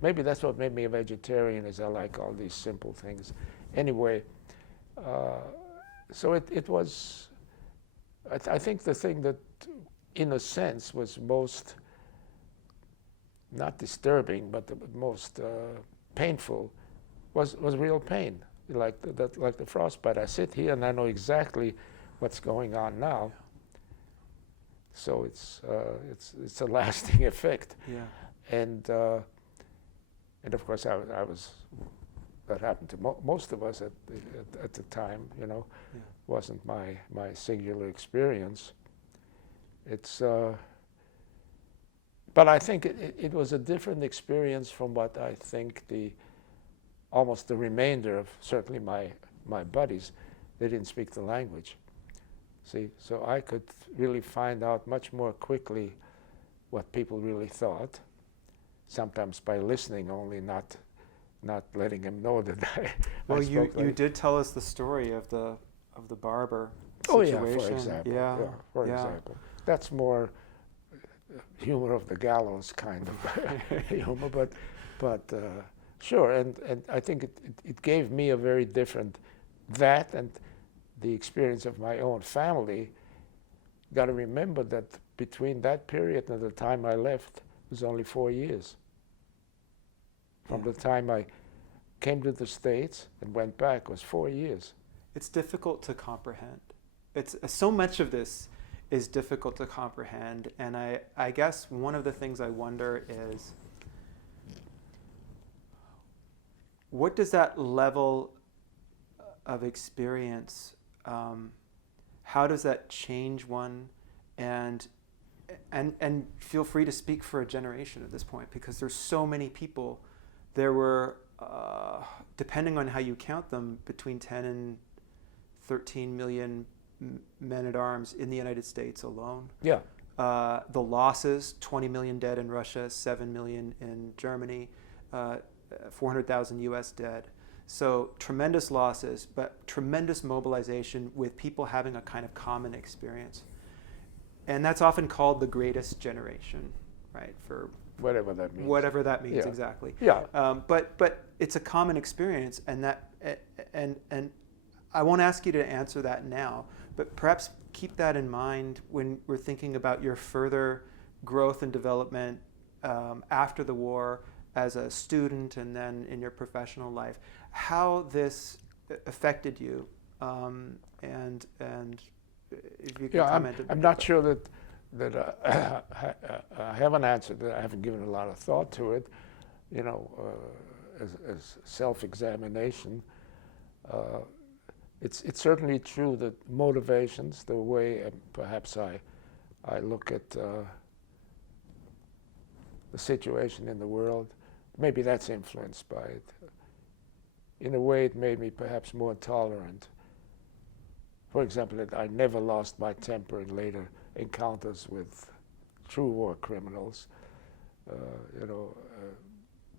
maybe that's what made me a vegetarian, is I like all these simple things. Anyway, so it was, I think the thing that, in a sense, was most, not disturbing, but the most painful, was real pain, like the frostbite. I sit here and I know exactly what's going on now. So it's a lasting effect. Yeah. And of course I was, that happened to most of us at the time, you know. Yeah. Wasn't my singular experience. It's but I think it was a different experience from what I think almost the remainder of certainly my buddies. They didn't speak the language. See, so I could really find out much more quickly what people really thought, sometimes by listening only, not letting them know that Well, I spoke you did tell us the story of the barber Oh situation. yeah, for example. Yeah, for example. That's more humor of the gallows kind of humor, but sure, and I think it gave me a very different, that and the experience of my own family. Got to remember that between that period and the time I left was only 4 years. From the time I came to the States and went back was 4 years. It's difficult to comprehend. It's so much of this is difficult to comprehend, and I guess one of the things I wonder is, what does that level of experience, how does that change one? And feel free to speak for a generation at this point, because there's so many people. There were, depending on how you count them, between 10 and 13 million men at arms in the United States alone. Yeah. The losses, 20 million dead in Russia, 7 million in Germany, 400,000 US dead. So tremendous losses, but tremendous mobilization with people having a kind of common experience. And that's often called the greatest generation, right? For whatever that means. Whatever that means, Yeah. exactly. Yeah. But it's a common experience, and I won't ask you to answer that now, but perhaps keep that in mind when we're thinking about your further growth and development after the war as a student and then in your professional life, how this affected you, and if you can comment. I'm not sure that I haven't answered that. I haven't given a lot of thought to it, you know, as self-examination. It's certainly true that motivations, the way perhaps I look at the situation in the world, maybe that's influenced by it. In a way, it made me perhaps more tolerant. For example, that I never lost my temper in later encounters with true war criminals. You know,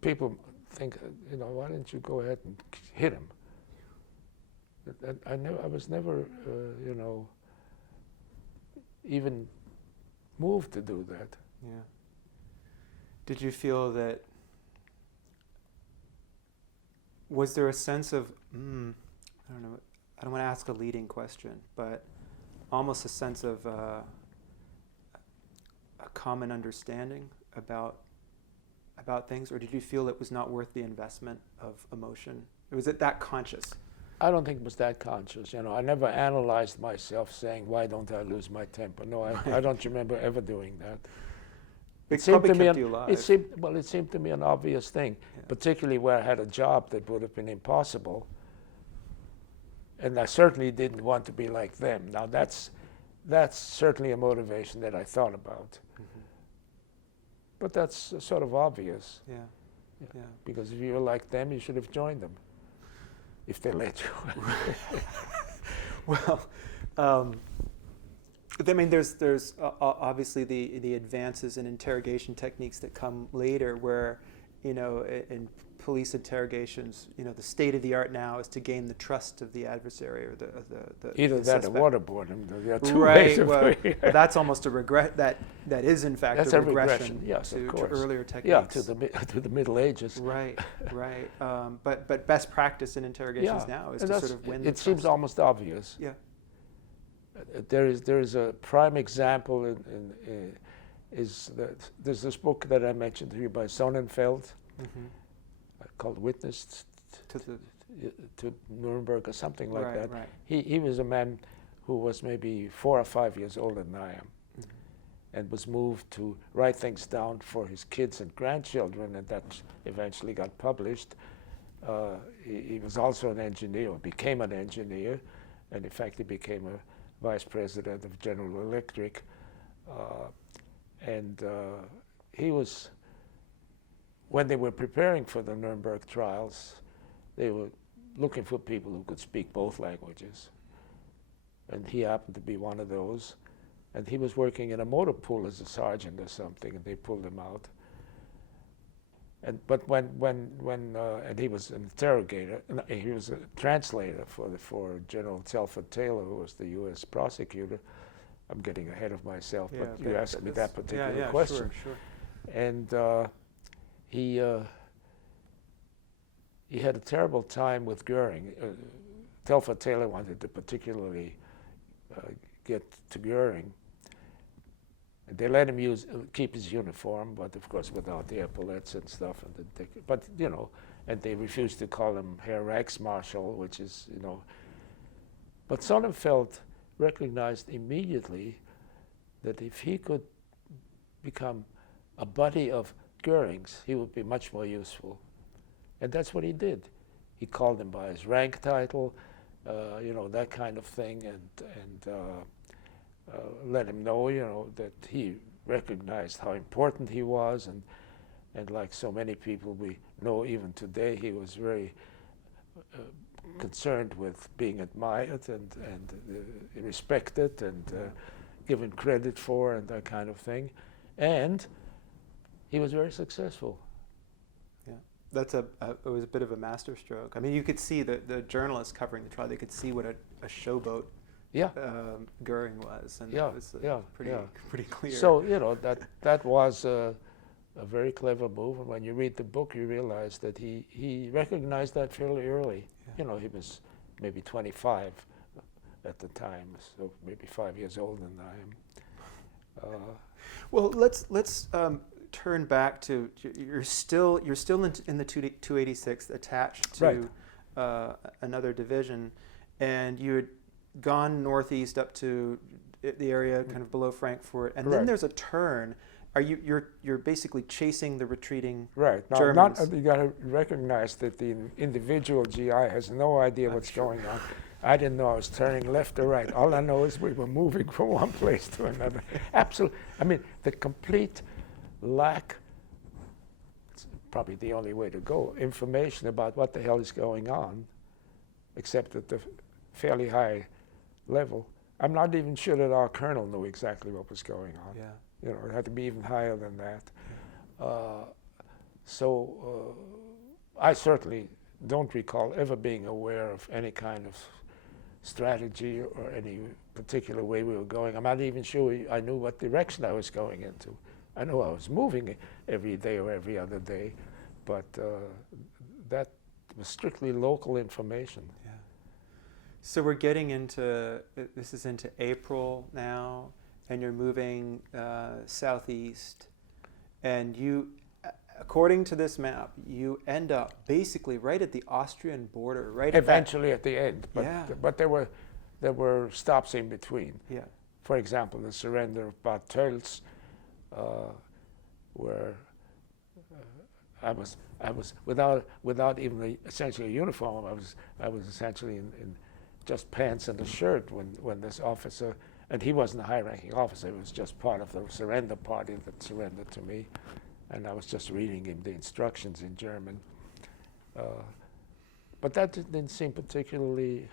people think, you know, why didn't you go ahead and hit him? I was never, you know, even moved to do that. Yeah. Did you feel that? Was there a sense of, I don't know, I don't want to ask a leading question, but almost a sense of a common understanding about things, or did you feel it was not worth the investment of emotion? Was it that conscious? I don't think it was that conscious. You know, I never analyzed myself saying, why don't I lose my temper? No, I don't remember ever doing that. It probably kept you alive. It seemed to me an obvious thing, particularly where I had a job that would have been impossible. And I certainly didn't want to be like them. Now that's certainly a motivation that I thought about. But that's sort of obvious. Yeah. Yeah. Because if you were like them, you should have joined them, if they let you. Well, I mean, there's obviously the advances in interrogation techniques that come later, where, you know, in police interrogations, you know, the state of the art now is to gain the trust of the adversary or the Either the that suspect. or waterboard. There are two ways of Well, doing it. that's almost a regret. That is in fact That's a a regression, yes, to of course. earlier techniques. Yeah, to the Middle Ages. Right, right. But best practice in interrogations now is and to sort of win. It seems almost obvious. Yeah. There is a prime example is that there's this book that I mentioned to you by Sonnenfeld called Witness to Nuremberg or something like that. Right. He was a man who was maybe 4 or 5 years older than I am, and was moved to write things down for his kids and grandchildren, and that eventually got published. He was also an engineer, or became an engineer, and in fact he became a vice president of General Electric, and he was, when they were preparing for the Nuremberg trials, they were looking for people who could speak both languages, and he happened to be one of those, and he was working in a motor pool as a sergeant or something, and they pulled him out. But and he was an interrogator, he was a translator for General Telford Taylor, who was the U.S. prosecutor. I'm getting ahead of myself, but you asked me that particular question. Sure. And he had a terrible time with Goering. Telford Taylor wanted to particularly get to Goering. They let him keep his uniform, but of course without the epaulets and stuff. But you know, and they refused to call him Herr Reichsmarschall, which is, you know. But Sonnenfeld recognized immediately that if he could become a buddy of Goering's, he would be much more useful, and that's what he did. He called him by his rank title, you know, that kind of thing, and let him know, you know, that he recognized how important he was, and like so many people we know even today, he was very concerned with being admired and respected and given credit for and that kind of thing, and he was very successful. Yeah, it was a bit of a masterstroke. I mean, you could see the journalists covering the trial, they could see what a showboat Goering was, and it was pretty clear. So, you know, that was a very clever move, and when you read the book, you realize that he recognized that fairly early. Yeah. You know, he was maybe 25 at the time, so maybe 5 years older than I am. Well, let's turn back to you're still in the 286th, attached to another division, and you had gone northeast up to the area kind of below Frankfurt, and then there's a turn. You're basically chasing the retreating Germans? You got to recognize that the individual GI has no idea what's going on. I didn't know I was turning left or right. All I know is we were moving from one place to another. Absolutely. I mean, the complete lack, it's probably the only way to go, information about what the hell is going on, except at the fairly high level. I'm not even sure that our colonel knew exactly what was going on. Yeah. You know, it had to be even higher than that. I certainly don't recall ever being aware of any kind of strategy or any particular way we were going. I'm not even sure I knew what direction I was going into. I know I was moving every day or every other day, but that was strictly local information. Yeah. So we're getting into, this is into April now, and you're moving southeast, and you, according to this map, you end up basically right at the Austrian border, right eventually at the end, but yeah. But there were stops in between. Yeah. For example, the surrender of Bad Tölz, where I was without even essentially a uniform. I was essentially in just pants and a shirt when this officer. And he wasn't a high-ranking officer. He was just part of the surrender party that surrendered to me. and I was just reading him the instructions in German. But that didn't seem particularly,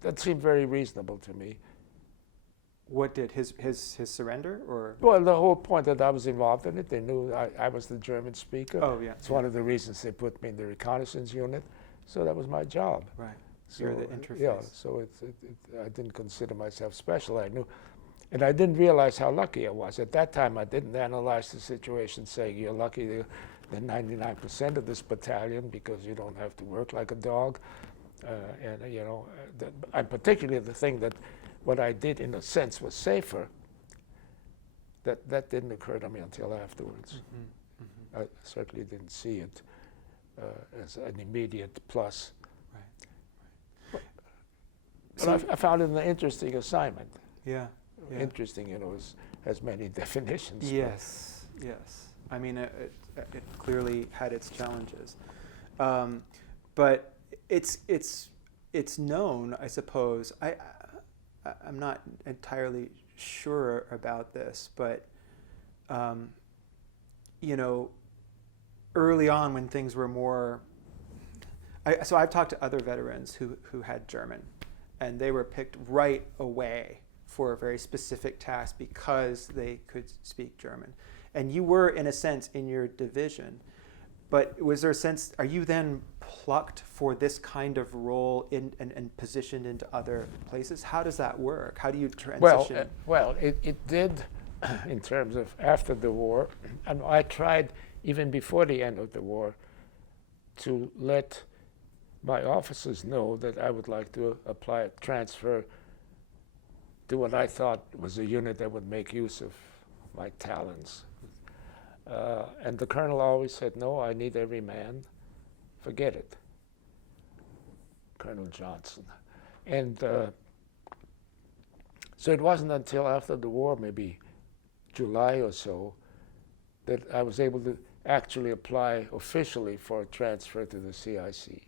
that seemed very reasonable to me. What did his surrender, or? Well, the whole point that I was involved in it, they knew I was the German speaker. Oh, yeah. It's one of the reasons they put me in the reconnaissance unit. So that was my job. Right. So, You're the interface. Yeah, so I didn't consider myself special. I knew, and I didn't realize how lucky I was. At that time, I didn't analyze the situation saying you're lucky than 99% of this battalion because you don't have to work like a dog. And, you know, and particularly the thing that what I did in a sense was safer, that didn't occur to me until afterwards. Mm-hmm. I certainly didn't see it as an immediate plus. Right. But I found it an interesting assignment. Yeah. Yeah. Interesting, you know, has many definitions. Yes. Yes. I mean, it clearly had its challenges, but it's known, I suppose. I'm not entirely sure about this, but you know, early on when things were more, so I've talked to other veterans who had German, and they were picked right away for a very specific task because they could speak German. And you were, in a sense, in your division. But was there a sense, are you then plucked for this kind of role and positioned into other places? How does that work? How do you transition? Well, it did in terms of after the war. And I tried, even before the end of the war, to let my officers know that I would like to apply a transfer to what I thought was a unit that would make use of my talents. And the colonel always said, no, I need every man. Forget it. Colonel Johnson. And so it wasn't until after the war, maybe July or so, that I was able to actually apply officially for a transfer to the CIC.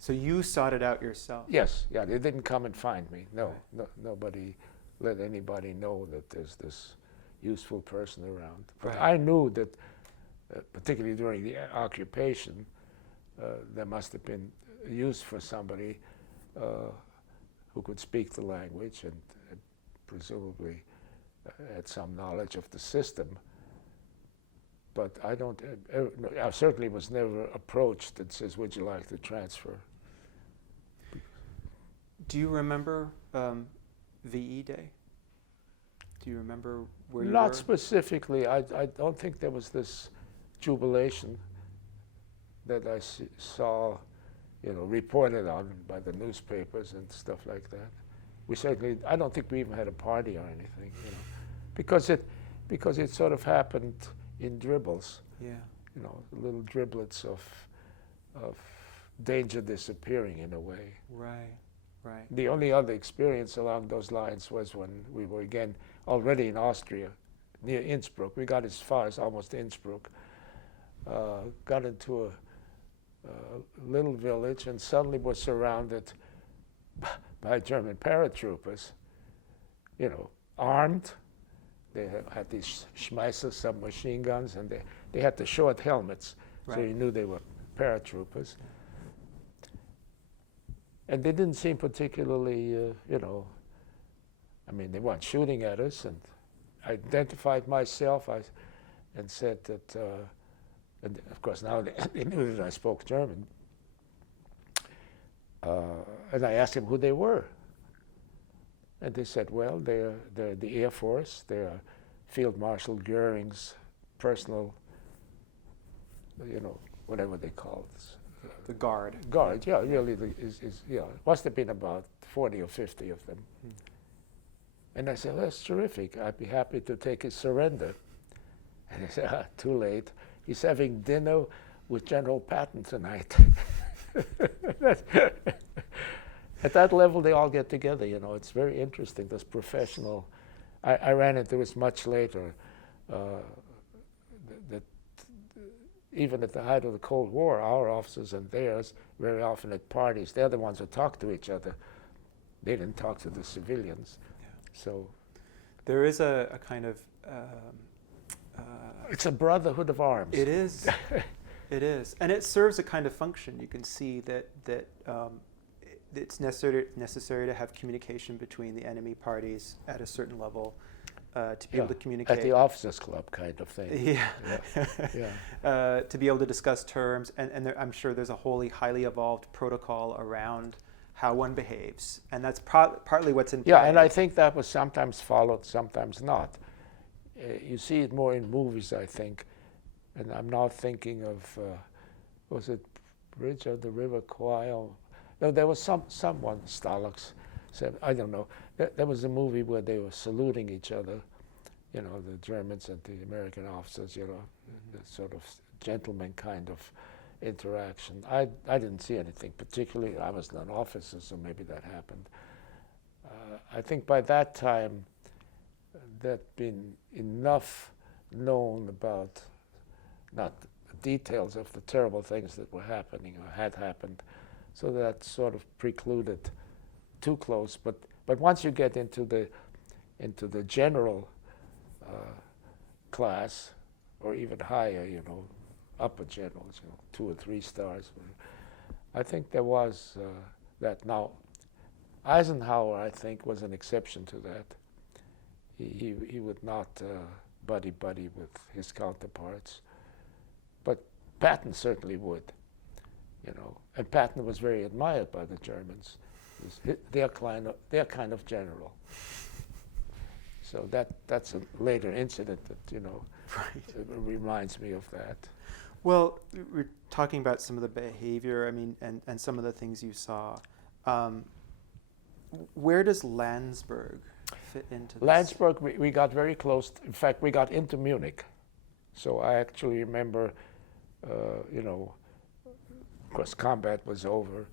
So you sought it out yourself? Yes, yeah, they didn't come and find me. No, nobody let anybody know that there's this useful person around. But Right. I knew that, particularly during the occupation, there must have been use for somebody who could speak the language and presumably had some knowledge of the system. But I don't, I certainly was never approached and says, would you like to transfer? Do you remember VE Day? Do you remember where you were? Not specifically. I don't think there was this jubilation that I saw, you know, reported on by the newspapers and stuff like that. We certainly, I don't think we even had a party or anything, you know, because it sort of happened in dribbles. Yeah. You know, little driblets of danger disappearing in a way. Right. Right. The only other experience along those lines was when we were again already in Austria, near Innsbruck. We got as far as almost Innsbruck, got into a little village and suddenly were surrounded by German paratroopers, you know, armed. They had these Schmeisser submachine guns, and they had the short helmets, Right. so you knew they were paratroopers. And they didn't seem particularly, you know, I mean, they weren't shooting at us, and I identified myself and said that, and of course now they knew that I spoke German. And I asked them who they were. And they said, well, they're the Air Force, they're Field Marshal Goering's personal, you know, whatever they call it. The guard. Guard, yeah, really, yeah, must have been about 40 or 50 of them. And I said, well, that's terrific. I'd be happy to take his surrender. And he said, too late. He's having dinner with General Patton tonight. At that level, they all get together, you know. It's very interesting, this professional. I ran into this much later, that even at the height of the Cold War, our officers and theirs, very often at parties, they're the ones who talk to each other. They didn't talk to the civilians. Yeah. So there is a kind of It's a brotherhood of arms. It is. It is, and it serves a kind of function. You can see that it's necessary to have communication between the enemy parties at a certain level to be able to communicate. At the officers' club kind of thing. Yeah. To be able to discuss terms, and I'm sure there's a highly evolved protocol around how one behaves, and that's partly what's in play. Yeah, and I think that was sometimes followed, sometimes not. You see it more in movies, I think, and I'm now thinking of, was it Bridge of the River Kwai? No, there was someone, Stalax said, I don't know. There was a movie where they were saluting each other, you know, the Germans and the American officers, you know, the sort of gentleman kind of interaction. I didn't see anything particularly. I was not an officer, so maybe that happened. I think by that time, there'd been enough known about, not the details of the terrible things that were happening or had happened, so that sort of precluded too close. But once you get into the general class, or even higher, you know, upper generals, you know, 2 or 3 stars, I think there was that. Now, Eisenhower, I think, was an exception to that. He would not buddy with his counterparts, but Patton certainly would, you know. And Patton was very admired by the Germans. They're kind of general. So that's a later incident that, you know, reminds me of that. Well, we're talking about some of the behavior, I mean, and some of the things you saw. Where does Landsberg fit into this? Landsberg, we got very close. In fact, we got into Munich. So I actually remember, you know, of course, combat was over,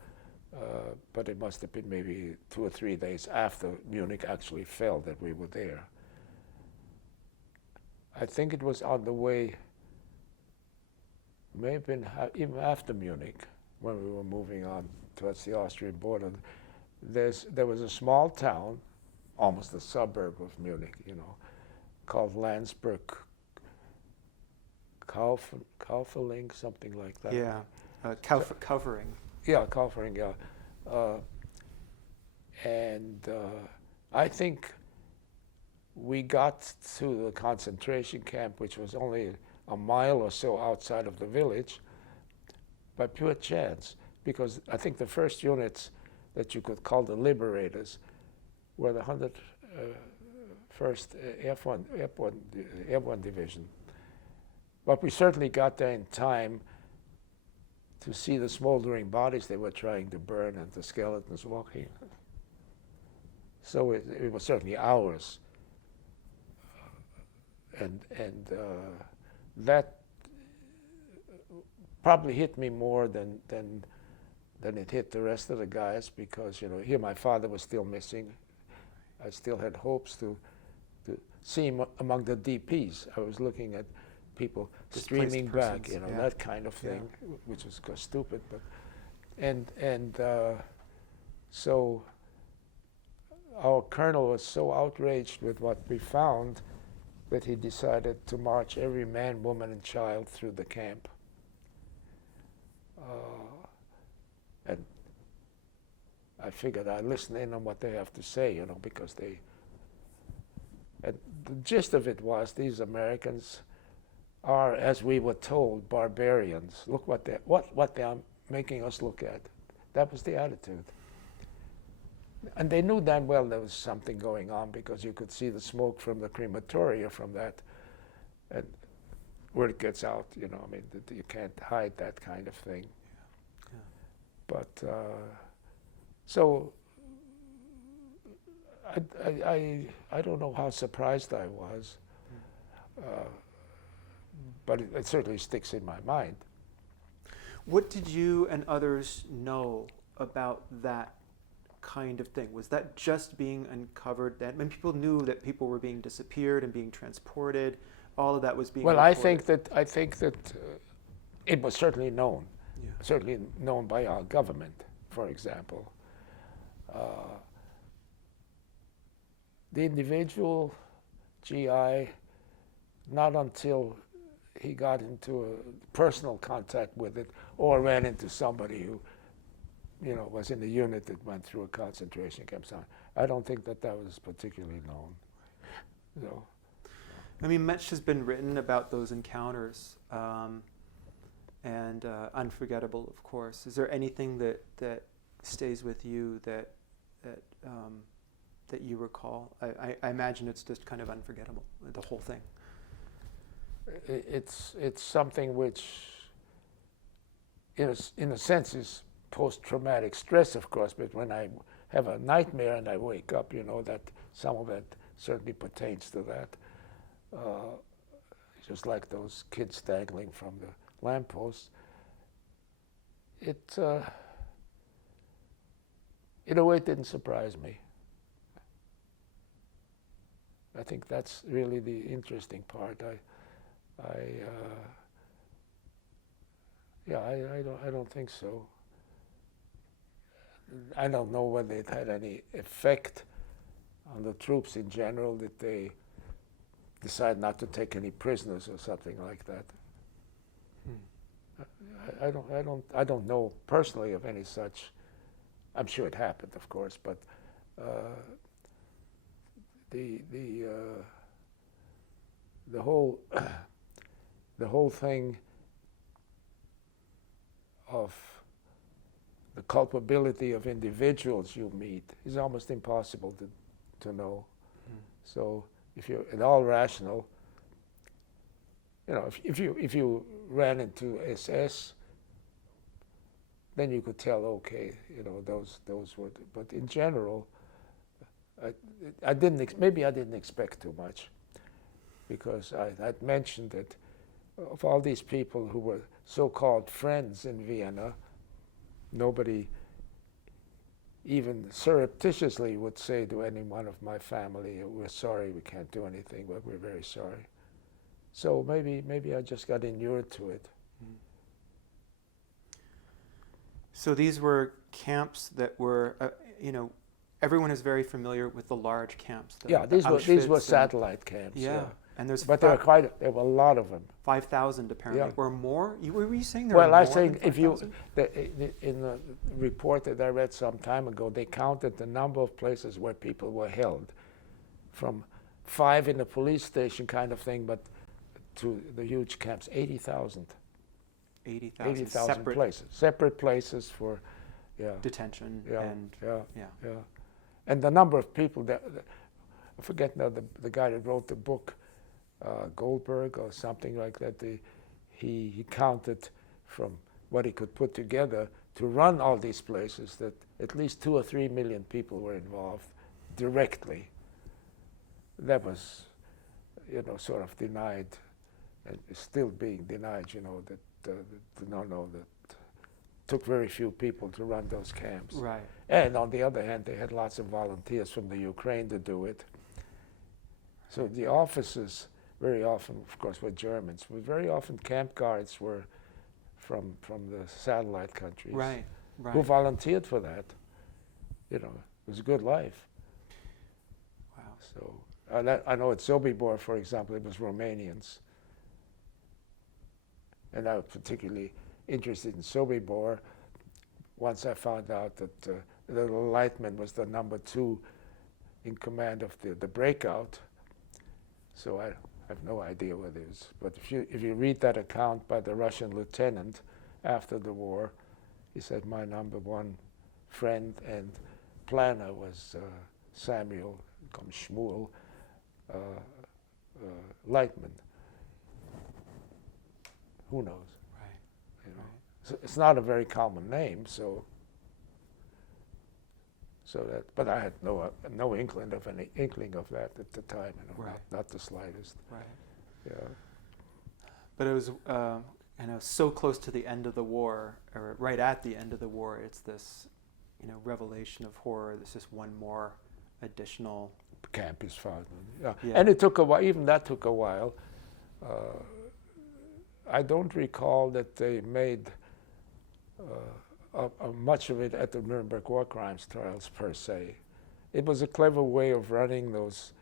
but it must have been maybe 2 or 3 days after Munich actually fell that we were there. I think it was on the way, may have been even after Munich, when we were moving on towards the Austrian border. There was a small town, almost a suburb of Munich, you know, called Landsberg, Kaufering, something like that. Yeah, Kaufering. Yeah, Kaufering, yeah. And I think we got to the concentration camp, which was only a mile or so outside of the village, by pure chance, because I think the first units that you could call the liberators were the 101st Airborne Division. But we certainly got there in time to see the smoldering bodies they were trying to burn and the skeletons walking. So it was certainly ours. And that probably hit me more than it hit the rest of the guys, because, you know, here my father was still missing. I still had hopes to see him among the DPs. I was looking at people streaming back, you know, that kind of thing, which was stupid. But so our colonel was so outraged with what we found that he decided to march every man, woman, and child through the camp. And I figured I'd listen in on what they have to say, you know, because and the gist of it was, these Americans are, as we were told, barbarians. Look what they are making us look at. That was the attitude. And they knew damn well there was something going on, because you could see the smoke from the crematoria from that. And word gets out, you know, I mean, you can't hide that kind of thing. Yeah. But, so, I don't know how surprised I was, but it certainly sticks in my mind. What did you and others know about that kind of thing? Was that just being uncovered then? When people knew that people were being disappeared and being transported, all of that was being reported? I think that it was certainly known, certainly known by our government, for example. The individual GI not until he got into a personal contact with it or ran into somebody who, you know, was in a unit that went through a concentration camp. So I don't think that was particularly known. So, I mean, much has been written about those encounters, and unforgettable, of course. Is there anything that stays with you that you recall? I imagine it's just kind of unforgettable, the whole thing. It's something which, in a sense, is post-traumatic stress, of course. But when I have a nightmare and I wake up, you know, that some of it certainly pertains to that. Just like those kids dangling from the lamppost. It, in a way, it didn't surprise me. I think that's really the interesting part. I don't think so. I don't know whether it had any effect on the troops in general, that they decide not to take any prisoners or something like that. I don't know personally of any such. I'm sure it happened, of course, but the whole the whole thing of the culpability of individuals you meet is almost impossible to know. So if you're at all rational, you know, if you ran into SS, then you could tell, okay, you know, those were. But in general, maybe I didn't expect too much, because I'd mentioned that of all these people who were so-called friends in Vienna, nobody even surreptitiously would say to any one of my family, "We're sorry, we can't do anything, but we're very sorry." So maybe I just got inured to it. So these were camps that were, you know, everyone is very familiar with the large camps. Yeah, these were satellite camps. Yeah. And there's but there were a lot of them. 5,000 apparently, Yeah. or more. Were you saying there were more? Well, I saying than if you 5,000? in the report that I read some time ago, they counted the number of places where people were held, from 5 in a police station kind of thing, but to the huge camps, 80,000. 80,000 separate places for, detention. And the number of people that I forget now, the guy that wrote the book, Goldberg or something like that, he counted from what he could put together to run all these places that at least 2 or 3 million people were involved directly. That was, you know, sort of denied, and is still being denied, you know, that that took very few people to run those camps. Right. And on the other hand, they had lots of volunteers from the Ukraine to do it. So the officers very often, of course, were Germans, but very often camp guards were from the satellite countries. Right. Who volunteered for that. You know, it was a good life. Wow. So I know at Sobibor, for example, it was Romanians. And I was particularly interested in Sobibor once I found out that little Leitmann was the number 2 in command of the breakout. So I have no idea what it is. But if you read that account by the Russian lieutenant after the war, he said my number 1 friend and planner was Samuel, called Shmuel, Leitmann. Who knows? Right. You know, so it's not a very common name, so that. But I had no inkling of that at the time. You know, right. not the slightest. Right. Yeah. But it was, you know, so close to the end of the war, or right at the end of the war. It's this, you know, revelation of horror. There's just one more additional camp is found. Yeah. And it took a while. Even that took a while. I don't recall that they made much of it at the Nuremberg War Crimes Trials per se. It was a clever way of running those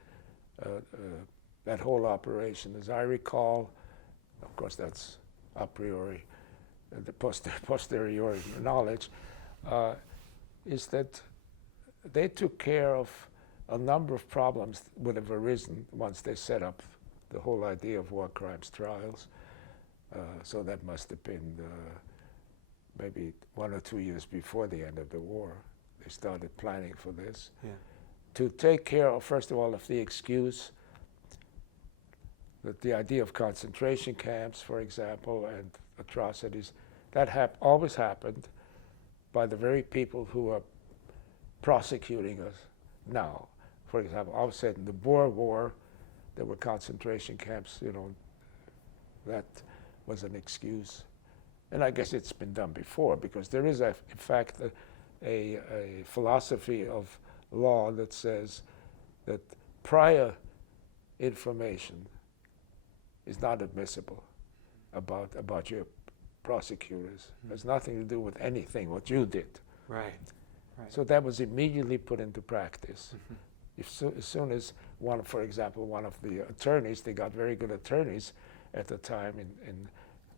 that whole operation. As I recall, of course that's a priori, the posteriori knowledge, is that they took care of a number of problems that would have arisen once they set up the whole idea of war crimes trials. So that must have been maybe 1 or 2 years before the end of the war. They started planning for this. Yeah. To take care of, first of all, of the excuse that the idea of concentration camps, for example, and atrocities, that always happened by the very people who are prosecuting us now. For example, I said in the Boer War, there were concentration camps, you know, that was an excuse. And I guess it's been done before, because there is, in fact, a philosophy of law that says that prior information is not admissible about your prosecutors. It has nothing to do with anything what you did. Right. Right. So that was immediately put into practice. As soon as for example, one of the attorneys, they got very good attorneys at the time, and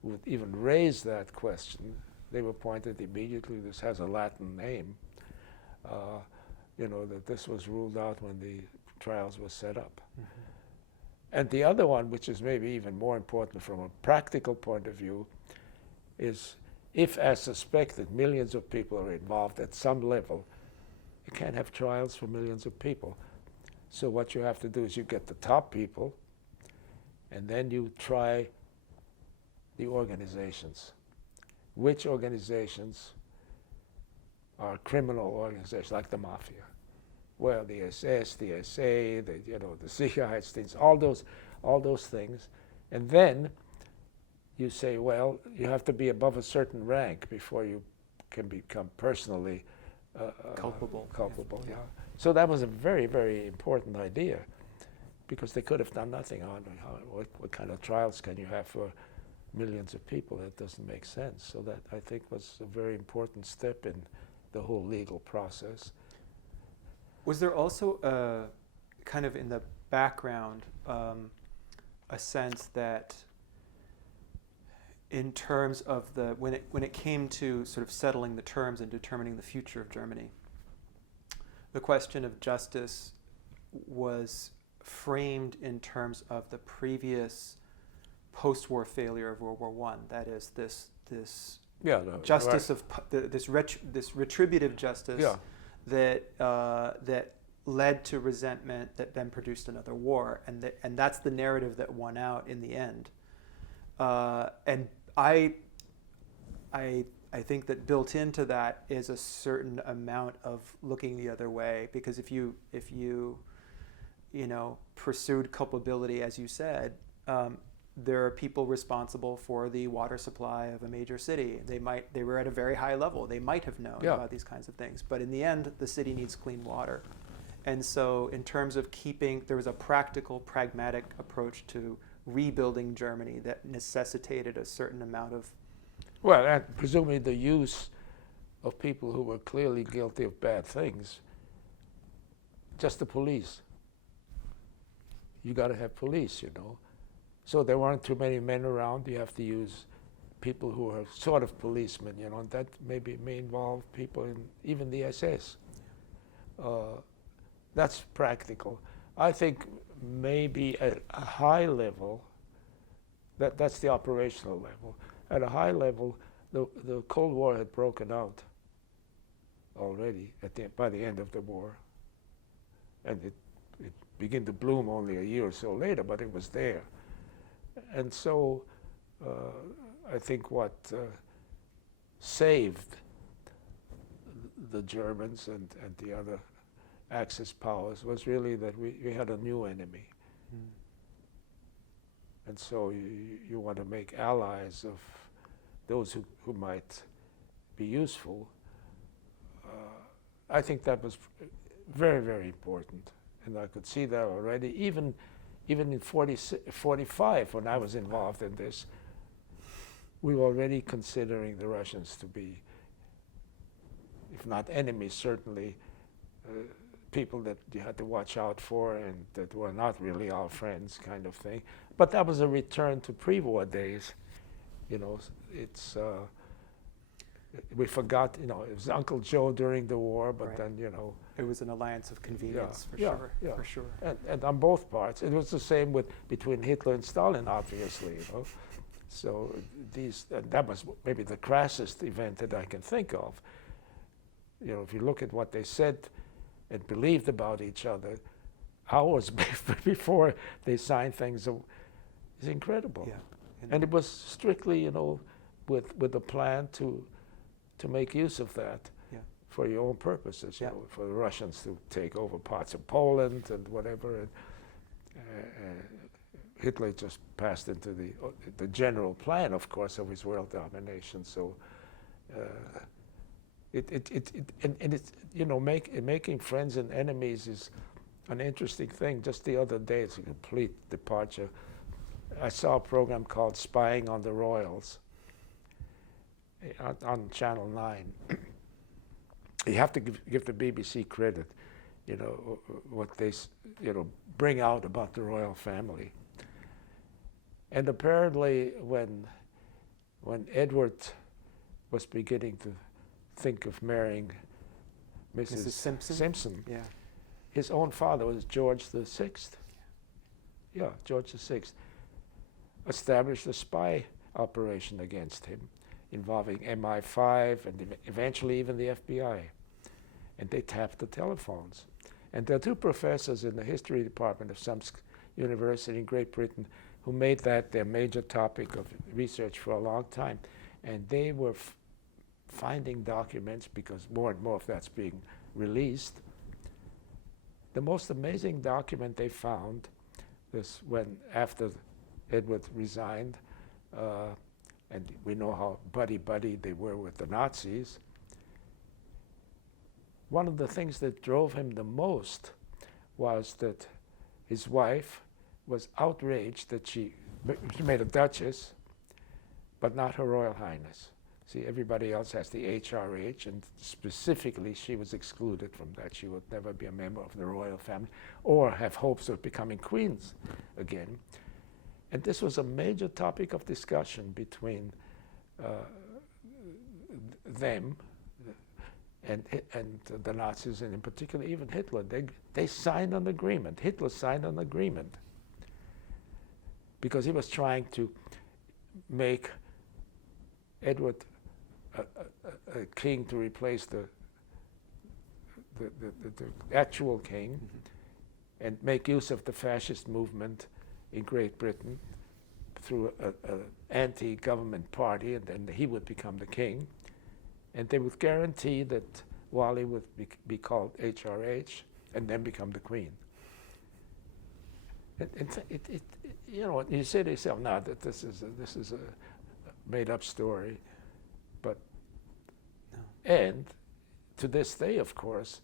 would even raise that question, they were pointed immediately, this has a Latin name, you know, that this was ruled out when the trials were set up. And the other one, which is maybe even more important from a practical point of view, is if, as suspected, millions of people are involved at some level, you can't have trials for millions of people. So what you have to do is you get the top people, and then you try the organizations. Which organizations are criminal organizations, like the mafia? Well, the SS, the SA, the Sicherheitsdienst, all those things. And then you say, well, you have to be above a certain rank before you can become personally culpable. Yeah. So that was a very, very important idea, because they could have done nothing on what kind of trials can you have for millions of people. That doesn't make sense. So that, I think, was a very important step in the whole legal process. Was there also kind of in the background a sense that in terms of when it came to sort of settling the terms and determining the future of Germany, the question of justice was framed in terms of the previous post-war failure of World War I. That is this justice of this retributive justice that led to resentment that then produced another war, and that's the narrative that won out in the end. And I think that built into that is a certain amount of looking the other way, because if you pursued culpability, as you said, there are people responsible for the water supply of a major city. They were at a very high level. They might have known about these kinds of things, but in the end, the city needs clean water. And so in terms of there was a practical, pragmatic approach to rebuilding Germany that necessitated a certain amount of... Well, and presumably the use of people who were clearly guilty of bad things, just the police. You got to have police, you know. So there weren't too many men around. You have to use people who are sort of policemen, you know, and that may involve people in even the SS. That's practical. I think maybe at a high level, that's the operational level. At a high level, the Cold War had broken out already by the end of the war. And it began to bloom only a year or so later, but it was there. And so I think what saved the Germans and the other Axis powers was really that we had a new enemy. And so you want to make allies of those who might be useful. I think that was very, very important. And I could see that already, even in 45, when I was involved in this, we were already considering the Russians to be, if not enemies, certainly people that you had to watch out for and that were not really our friends, kind of thing. But that was a return to pre-war days. You know, it's we forgot. You know, it was Uncle Joe during the war, but Right. then you know. It was an alliance of convenience, for Yeah, sure. yeah. For sure. And on both parts, it was the same between Hitler and Stalin, obviously. You know, so that was maybe the crassest event that I can think of. You know, if you look at what they said and believed about each other hours before they signed things, it's incredible. Yeah. And it was strictly, you know, with a plan to make use of that. Yeah. For your own purposes, you Yeah. know, for the Russians to take over parts of Poland and whatever. And Hitler just passed into the general plan, of course, of his world domination. So and it's, you know, making friends and enemies is an interesting thing. Just the other day, it's a complete departure. I saw a program called Spying on the Royals on Channel 9. You have to give the BBC credit, you know, what they, you know, bring out about the royal family. And apparently when Edward was beginning to think of marrying Mrs. Simpson, Yeah. his own father was George VI. Yeah, George VI established a spy operation against him, involving MI5 and eventually even the FBI. And they tapped the telephones. And there are two professors in the history department of some university in Great Britain who made that their major topic of research for a long time. And they were finding documents, because more and more of that's being released. The most amazing document they found was when, after Edward resigned, and we know how buddy-buddy they were with the Nazis. One of the things that drove him the most was that his wife was outraged that she made a duchess, but not Her Royal Highness. See, everybody else has the HRH, and specifically she was excluded from that. She would never be a member of the royal family or have hopes of becoming queens again. And this was a major topic of discussion between them and the Nazis, and in particular even Hitler. They signed an agreement. Hitler signed an agreement because he was trying to make Edward a king to replace the actual king, and make use of the fascist movement in Great Britain through an anti-government party, and then he would become the king. And they would guarantee that Wally would be called HRH and then become the queen. You know, you say to yourself, "No, that this is a made-up story," but no. And to this day, of course,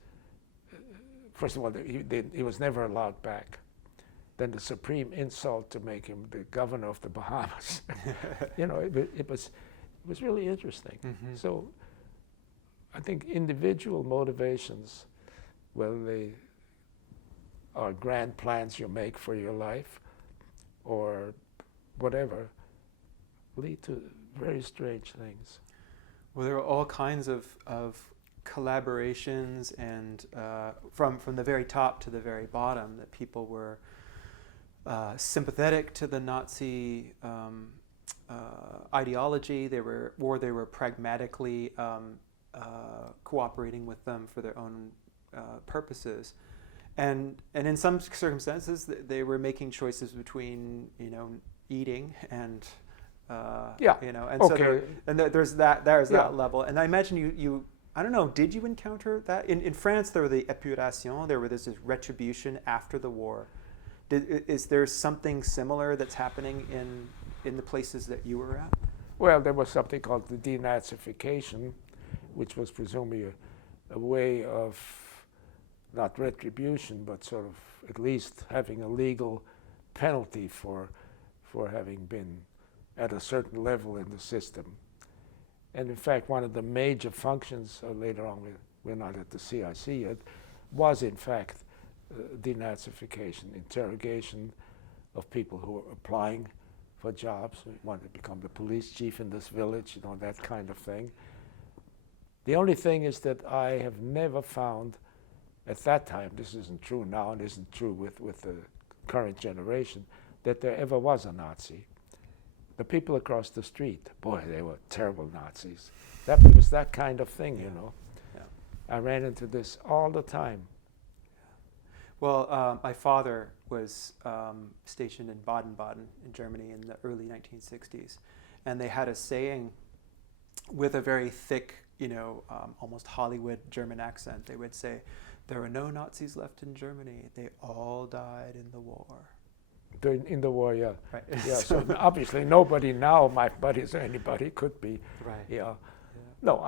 first of all, he was never allowed back. Then the supreme insult to make him the governor of the Bahamas. You know, it was really interesting. Mm-hmm. So I think individual motivations, whether they are grand plans you make for your life or whatever, lead to very strange things. Well, there are all kinds of collaborations, and from the very top to the very bottom, that people were sympathetic to the Nazi ideology. They were pragmatically cooperating with them for their own purposes, and in some circumstances they were making choices between, you know, eating and you know, and okay. So there's that level. And I imagine you I don't know, did you encounter that in France? There were the épuration, there was this retribution after the war. Is there something similar that's happening in the places that you were at? Well, there was something called the denazification, which was presumably a way of not retribution, but sort of at least having a legal penalty for having been at a certain level in the system. And in fact, one of the major functions, later on we're not at the CIC yet, was in fact denazification, interrogation of people who were applying for jobs, who wanted to become the police chief in this village, you know, that kind of thing. The only thing is that I have never found, at that time, this isn't true now and isn't true with the current generation, that there ever was a Nazi. The people across the street, boy, they were terrible Nazis. That was that kind of thing, you know. Yeah. I ran into this all the time. Well, my father was stationed in Baden-Baden in Germany in the early 1960s, and they had a saying with a very thick, you know, almost Hollywood German accent. They would say, "There are no Nazis left in Germany. They all died in the war." In the war, yeah. Right. Yeah, so obviously nobody now, my buddies or anybody, could be. Right. Yeah. No,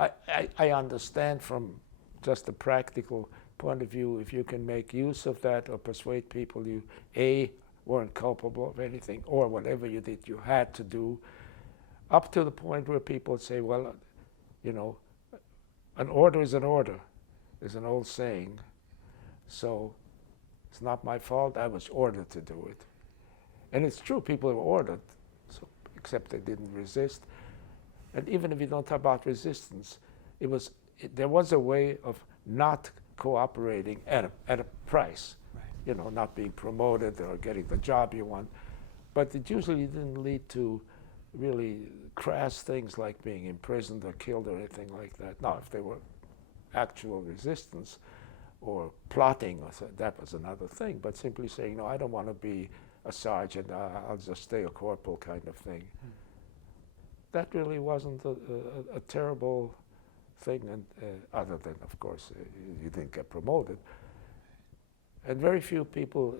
I understand from just the practical point of view, if you can make use of that or persuade people you, A, weren't culpable of anything, or whatever you did, you had to do, up to the point where people say, well, you know, an order is an order, is an old saying. So it's not my fault, I was ordered to do it. And it's true, people were ordered, so, except they didn't resist. And even if you don't talk about resistance, there was a way of not cooperating at a price, Right. you know, not being promoted or getting the job you want. But it usually didn't lead to really crass things like being imprisoned or killed or anything like that. Now, if there were actual resistance or plotting, or so, that was another thing. But simply saying, no, I don't want to be a sergeant, I'll just stay a corporal kind of thing. That really wasn't a terrible thing, and other than, of course, you didn't get promoted. And very few people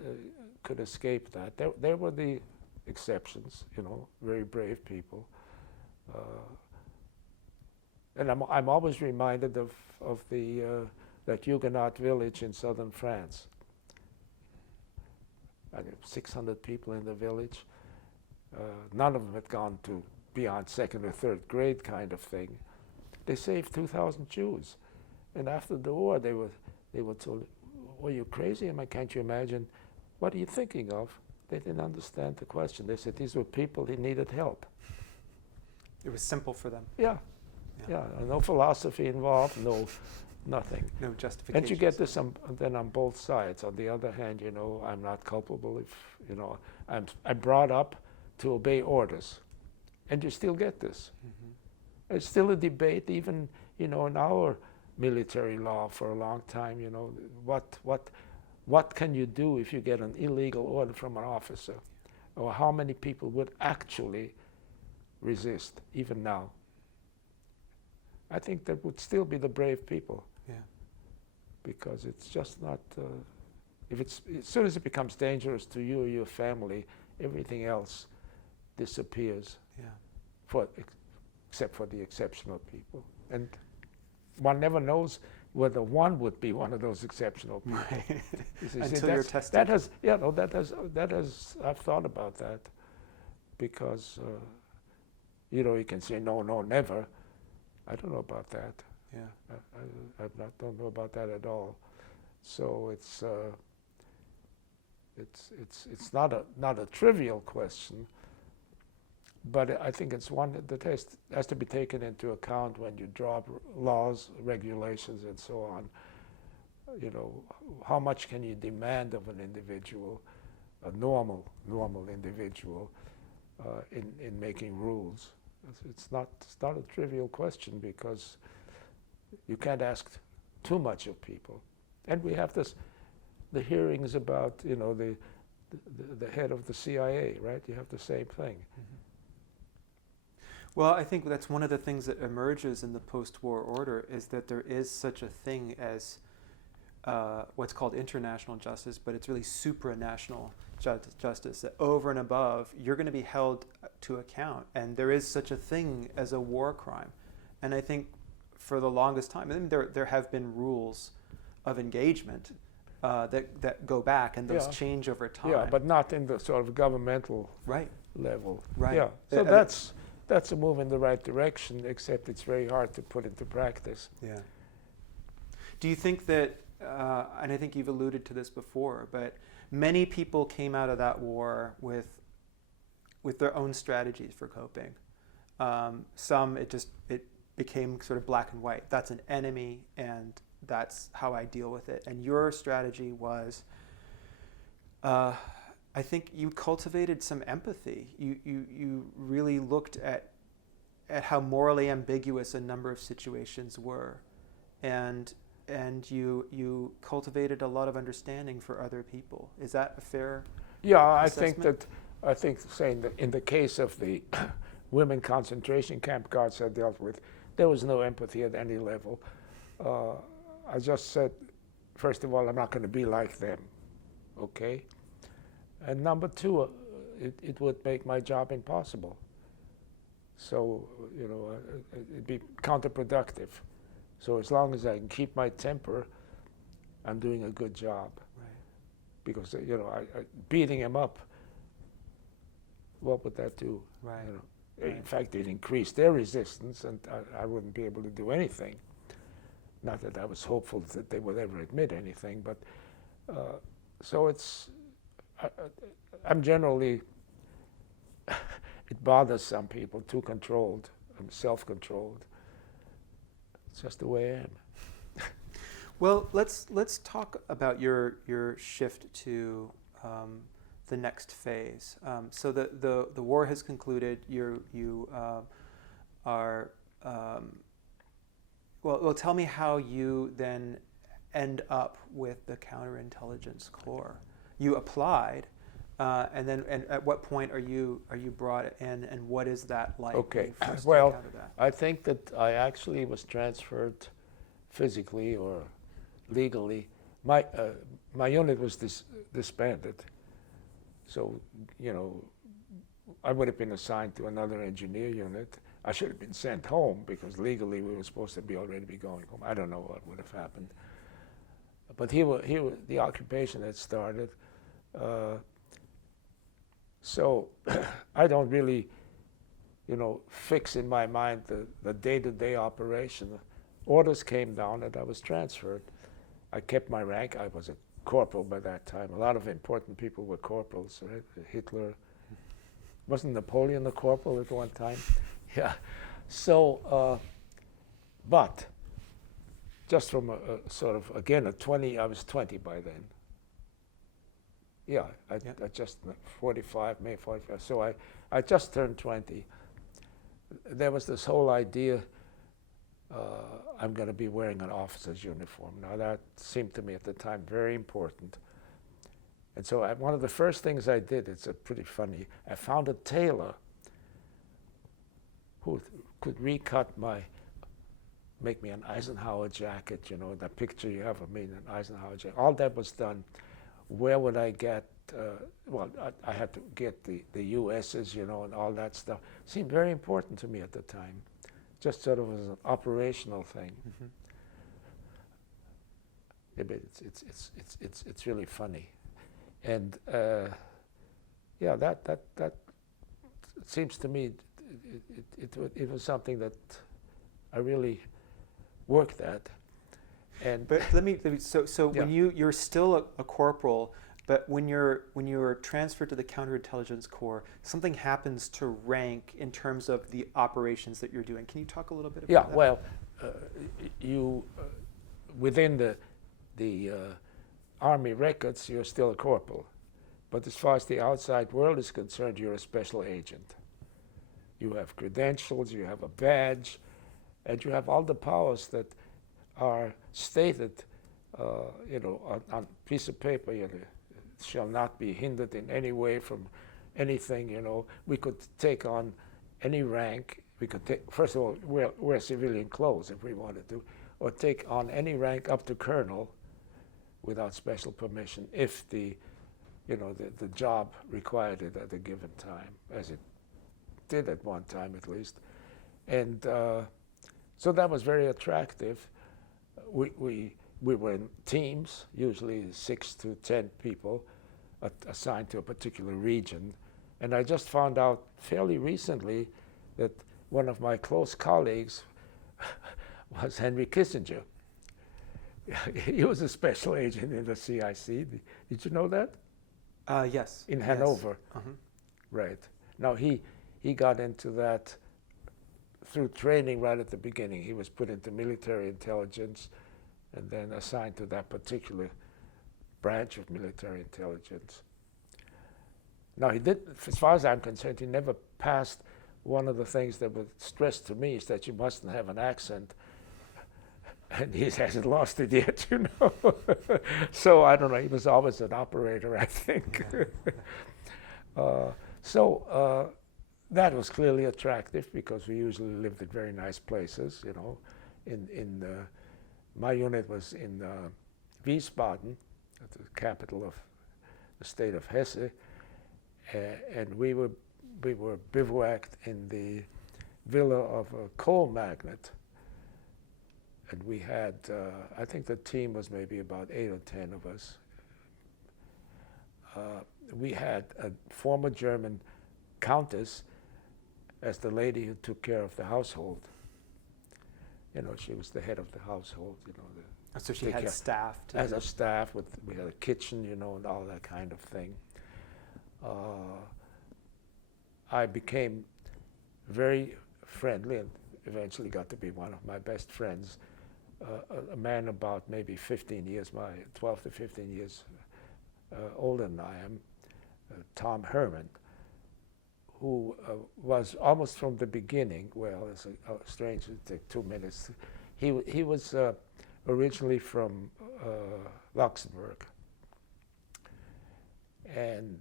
could escape that. There were the exceptions, you know, very brave people. And I'm always reminded of that Huguenot village in southern France. I had 600 people in the village. None of them had gone to beyond second or third grade kind of thing. They saved 2,000 Jews. And after the war, they were told, "Were you crazy? I mean, can't you imagine? What are you thinking of?" They didn't understand the question. They said these were people who needed help. It was simple for them. Yeah. No philosophy involved, nothing. No justification. And you get this then on both sides. On the other hand, you know, I'm not culpable if, you know, I'm brought up to obey orders. And you still get this. Mm-hmm. It's still a debate, even, you know, in our military law for a long time, you know, what can you do if you get an illegal order from an officer? Or how many people would actually resist, even now? I think that would still be the brave people. Yeah. Because it's just not, as soon as it becomes dangerous to you or your family, everything else disappears. Yeah. Except for the exceptional people. And one never knows whether one would be one of those exceptional people. Right. You Until you're tested. That has, I've thought about that. Because, you know, you can say, no, never. I don't know about that. Yeah. I don't know about that at all. So it's not a trivial question, but I think it's one that has to be taken into account when you draw laws, regulations, and so on. You know, how much can you demand of an individual, a normal individual, in making rules? It's not a trivial question, because you can't ask too much of people. And we have the hearings about, you know, the head of the CIA, right? You have the same thing. Mm-hmm. Well, I think that's one of the things that emerges in the post-war order, is that there is such a thing as what's called international justice, but it's really supranational justice, that over and above, you're going to be held to account. And there is such a thing as a war crime. And I think for the longest time, I mean, there have been rules of engagement that go back, and those change over time. Yeah, but not in the sort of governmental level. Right. Yeah. So that's a move in the right direction, except it's very hard to put into practice. Yeah. Do you think that and I think you've alluded to this before, but many people came out of that war with their own strategies for coping. Some, it became sort of black and white. That's an enemy, and that's how I deal with it. And your strategy was, I think you cultivated some empathy. You really looked at how morally ambiguous a number of situations were, and you cultivated a lot of understanding for other people. Is that a fair assessment? I think saying that in the case of the women concentration camp guards I dealt with, there was no empathy at any level. I just said, first of all, I'm not going to be like them, okay? And number two, it would make my job impossible. So, it'd be counterproductive. So as long as I can keep my temper, I'm doing a good job. Right. Because, beating him up, what would that do? Right. Right. In fact, it increased their resistance, and I wouldn't be able to do anything. Not that I was hopeful that they would ever admit anything, but so I'm generally, it bothers some people, too controlled. I'm self-controlled. It's just the way I am. Well, let's talk about your shift to the next phase. So the war has concluded. You are well. Tell me how you then end up with the Counterintelligence Corps. You applied, and at what point are you brought in, and what is that like? Okay. That? I think that I actually was transferred physically or legally. My unit was disbanded. So, I would have been assigned to another engineer unit. I should have been sent home because legally we were supposed to already be going home. I don't know what would have happened. But the occupation had started. So I don't really, fix in my mind the day-to-day operation. Orders came down and I was transferred. I kept my rank. I was a corporal by that time. A lot of important people were corporals, right? Hitler. Wasn't Napoleon a corporal at one time? Yeah. So, but just from a sort of, again, I was 20 by then. Yeah, I just 45, May 45. So I just turned 20. There was this whole idea, I'm going to be wearing an officer's uniform. Now that seemed to me at the time very important. And so one of the first things I did, it's pretty funny, I found a tailor who could make me an Eisenhower jacket, that picture you have of me in an Eisenhower jacket. All that was done. Where would I get, I had to get the US's, and all that stuff. Seemed very important to me at the time. Just sort of as an operational thing. Mm-hmm. Yeah, but it's really funny. And that it seems to me it was something that I really worked at. And but let me so when you're still a corporal, but when you're transferred to the Counterintelligence Corps, something happens to rank in terms of the operations that you're doing. Can you talk a little bit about that? Yeah, well, you within the Army records, you're still a corporal. But as far as the outside world is concerned, you're a special agent. You have credentials, you have a badge, and you have all the powers that are stated, on a piece of paper. Shall not be hindered in any way from anything. We could take on any rank. We could take, first of all, wear civilian clothes if we wanted to, or take on any rank up to colonel without special permission if the job required it at a given time, as it did at one time at least. And so that was very attractive. We were in teams, usually 6 to 10 people assigned to a particular region. And I just found out fairly recently that one of my close colleagues was Henry Kissinger. He was a special agent in the CIC. Did you know that? Yes. In Yes. Hanover. Uh-huh. Right. Now he got into that through training right at the beginning. He was put into military intelligence and then assigned to that particular branch of military intelligence. Now he did, as far as I'm concerned, he never passed one of the things that was stressed to me is that you mustn't have an accent. And he hasn't lost it yet, you know. So I don't know, he was always an operator, I think. That was clearly attractive because we usually lived in very nice places, you know. My unit was in Wiesbaden, the capital of the state of Hesse, and we were bivouacked in the villa of a coal magnate. And we had, I think the team was maybe about 8 or 10 of us. We had a former German countess as the lady who took care of the household. You know, she was the head of the household, you know. So she had staff? As a staff, we had a kitchen, you know, and all that kind of thing. I became very friendly and eventually got to be one of my best friends. A man about maybe 15 years, 12 to 15 years older than I am, Tom Herman, who was almost from the beginning, well, it's strange to take 2 minutes. He was originally from Luxembourg, and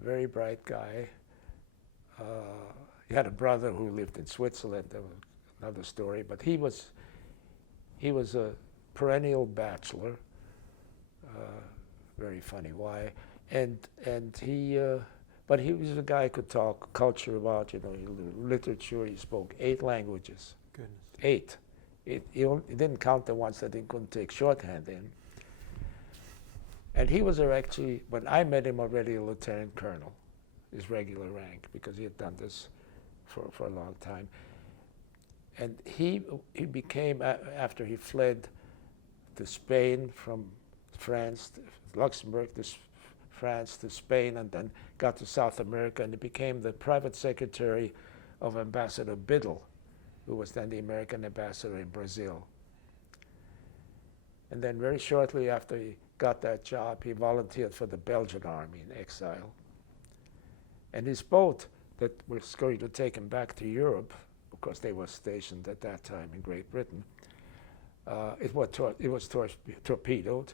very bright guy. He had a brother who lived in Switzerland. That was another story, but he was a perennial bachelor. Very funny why, and he, but he was a guy who could talk culture about, you know, literature. He spoke 8 languages. Goodness. 8. He didn't count the ones that he couldn't take shorthand in. And he was actually, when I met him, already a lieutenant colonel, his regular rank, because he had done this for a long time. And he became, after he fled to Spain from France, Luxembourg to France to Spain, and then got to South America, and he became the private secretary of Ambassador Biddle, who was then the American ambassador in Brazil. And then very shortly after he got that job, he volunteered for the Belgian army in exile. And his boat that was going to take him back to Europe, of course they were stationed at that time in Great Britain, it was torpedoed,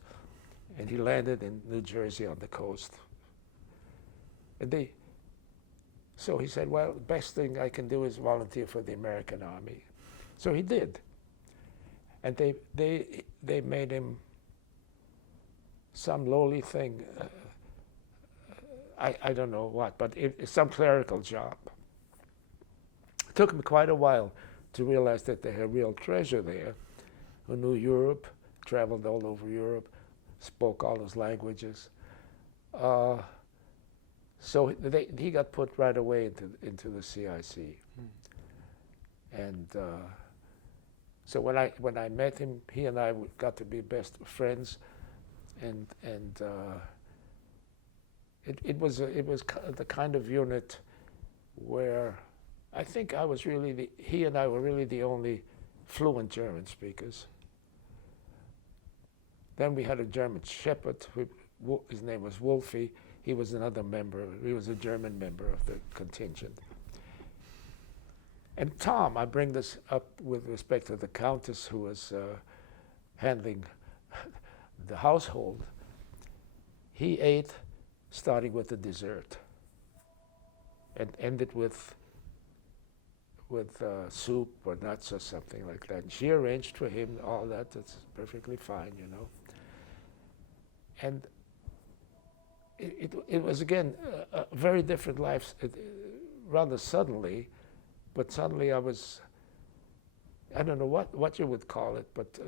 and he landed in New Jersey on the coast. And so he said, well, the best thing I can do is volunteer for the American army. So he did. And they made him some lowly thing, I don't know what, but it's some clerical job. It took him quite a while to realize that they had real treasure there, who knew Europe, traveled all over Europe, spoke all those languages. So he got put right away into the CIC. And so when I met him, he and I got to be best friends, and it was the kind of unit where I think he and I were really the only fluent German speakers. Then we had a German shepherd, his name was Wolfie. He was another member, he was a German member of the contingent. And Tom, I bring this up with respect to the countess who was handling the household. He ate, starting with the dessert, and ended with soup or nuts or something like that. And she arranged for him all that. That's perfectly fine, you know. And it was again a very different life, rather suddenly, but suddenly I was, I don't know what you would call it, but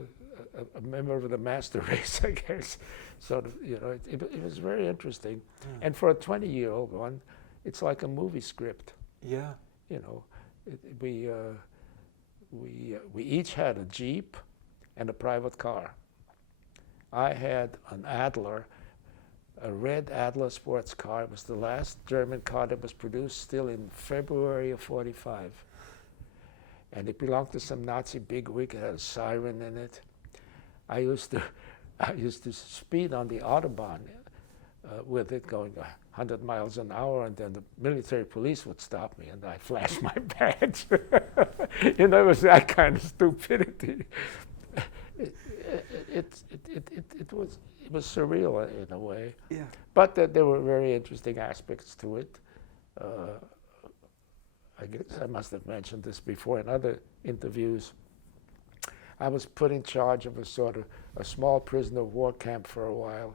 a member of the master race, I guess. Sort of, you know, it was very interesting. Yeah. And for a 20-year-old one, it's like a movie script. Yeah. You know, we each had a Jeep, and a private car. I had an Adler, a red Adler sports car. It was the last German car that was produced still in February of '45. And it belonged to some Nazi bigwig. It had a siren in it. I used to speed on the Autobahn with it going 100 miles an hour, and then the military police would stop me, and I flashed my badge. You know, it was that kind of stupidity. It was surreal in a way. Yeah. But there were very interesting aspects to it. I guess I must have mentioned this before in other interviews. I was put in charge of a small prisoner of war camp for a while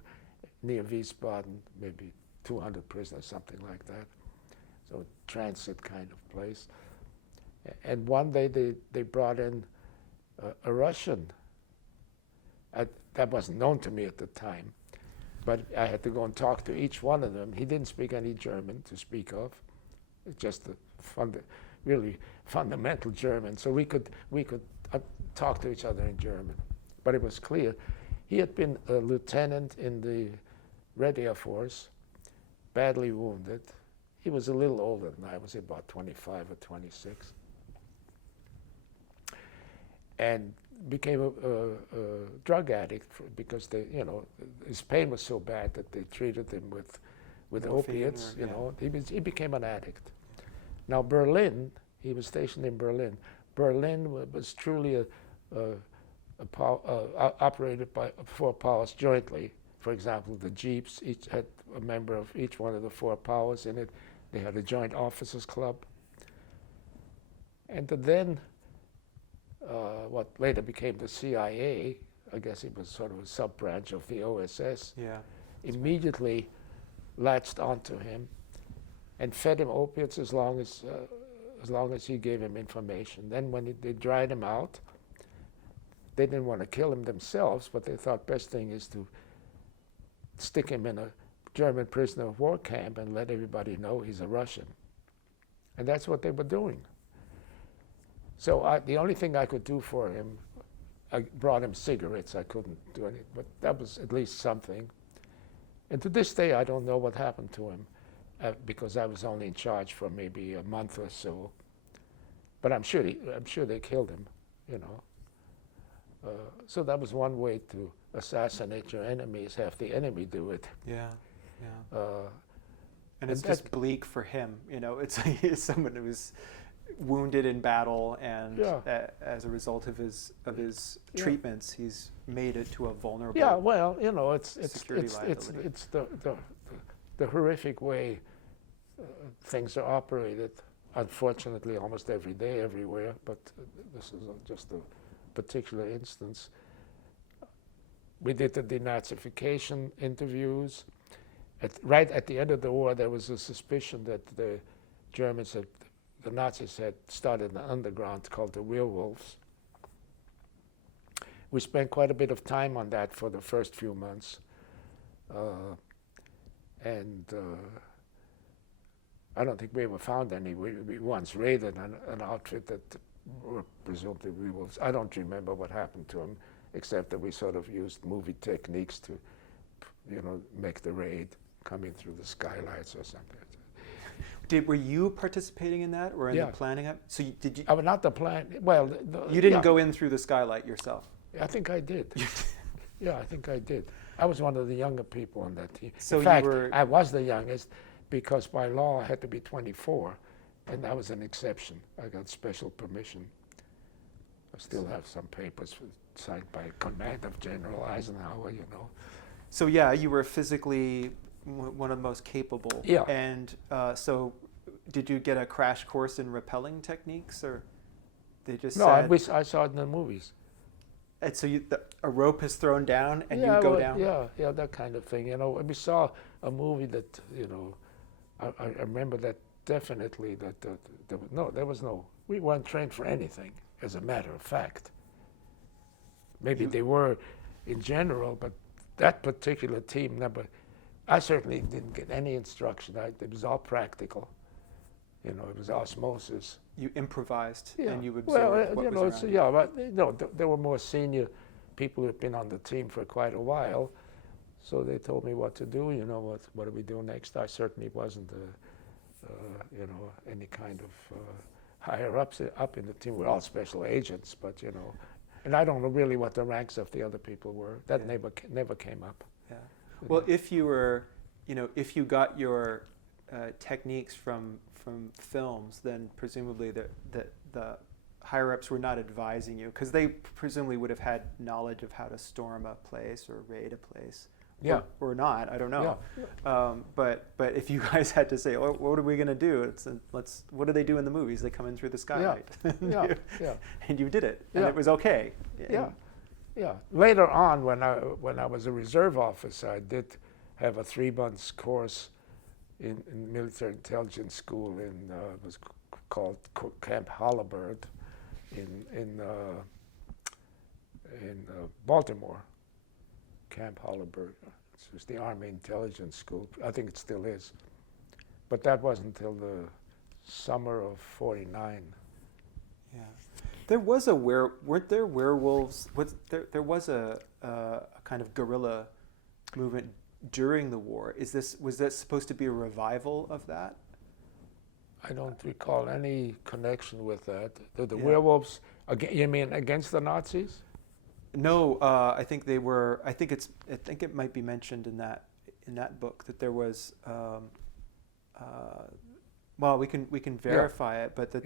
near Wiesbaden, maybe 200 prisoners, something like that. So a transit kind of place. And one day they brought in a Russian. That wasn't known to me at the time, but I had to go and talk to each one of them. He didn't speak any German to speak of, just the really fundamental German. So we could talk to each other in German. But it was clear he had been a lieutenant in the Red Air Force, badly wounded. He was a little older than I was, about 25 or 26. And became a drug addict because his pain was so bad that they treated him with opiates. He became an addict. Now Berlin, he was stationed in Berlin. Berlin was truly operated by 4 powers jointly. For example, the Jeeps each had a member of each one of the 4 powers in it. They had a joint officers club. And then what later became the CIA, I guess it was sort of a sub-branch of the OSS, immediately latched onto him and fed him opiates as long as he gave him information. Then when they dried him out, they didn't want to kill him themselves, but they thought best thing is to stick him in a German prisoner of war camp and let everybody know he's a Russian. And that's what they were doing. So the only thing I could do for him, I brought him cigarettes. I couldn't do anything, but that was at least something. And to this day, I don't know what happened to him because I was only in charge for maybe a month or so. But I'm sure they killed him, you know. So that was one way to assassinate your enemies, have the enemy do it. Yeah, yeah. And it's just bleak for him, you know. It's someone who was wounded in battle, and as a result of his treatments, he's made it to a vulnerable. Yeah, well, you know, it's the horrific way things are operated. Unfortunately, almost every day, everywhere. But this is just a particular instance. We did the denazification interviews. Right at the end of the war, there was a suspicion that the Nazis had started an underground called the werewolves. We spent quite a bit of time on that for the first few months. I don't think we ever found any. We once raided an outfit that were presumptively werewolves. I don't remember what happened to them, except that we sort of used movie techniques to, make the raid coming through the skylights or something. Were you participating in that, or in the planning? So did you? I was not the plan. Well, you didn't go in through the skylight yourself. I think I did. Yeah, I think I did. I was one of the younger people on that team. So in fact, I was the youngest because by law I had to be 24, and that was an exception. I got special permission. I still have some papers signed by command of General Eisenhower, you know. So yeah, you were physically one of the most capable. Yeah. And so did you get a crash course in rappelling techniques, or they just No, I saw it in the movies. And so a rope is thrown down and you go down? Yeah, that kind of thing. You know, we saw a movie that, I remember that definitely that there was no, we weren't trained for anything, as a matter of fact. Maybe they were in general, but that particular team number, I certainly didn't get any instruction. It was all practical. It was osmosis. You improvised and you Well, absorbed what was around you. but there were more senior people who've been on the team for quite a while, so they told me what to do. You know, what do we do next? I certainly wasn't, you know, any kind of higher up in the team. We're all special agents, but you know, and I don't know really what the ranks of the other people were. That never came up. Yeah. Well, if you were, you know, if you got your techniques from films, then presumably the higher ups were not advising you, because they presumably would have had knowledge of how to storm a place or raid a place. Yeah. Or not, I don't know. Yeah. But if you guys had to say, oh, what are we going to do? What do they do in the movies? They come in through the skylight. Yeah. Yeah. And you did it, and Yeah. it was okay. Yeah. Yeah. Later on, when I was a reserve officer, I did have a 3-month course in military intelligence school it was called Camp Holabird in Baltimore. Camp Holabird. It was the Army Intelligence School. I think it still is. But that wasn't until the summer of '49. Yeah. There was weren't there werewolves? There was a kind of guerrilla movement during the war. Was that supposed to be a revival of that? I don't recall any connection with that. The werewolves, you mean against the Nazis? No, I think they were. I think it might be mentioned in that book that there was. Well, we can verify it, but that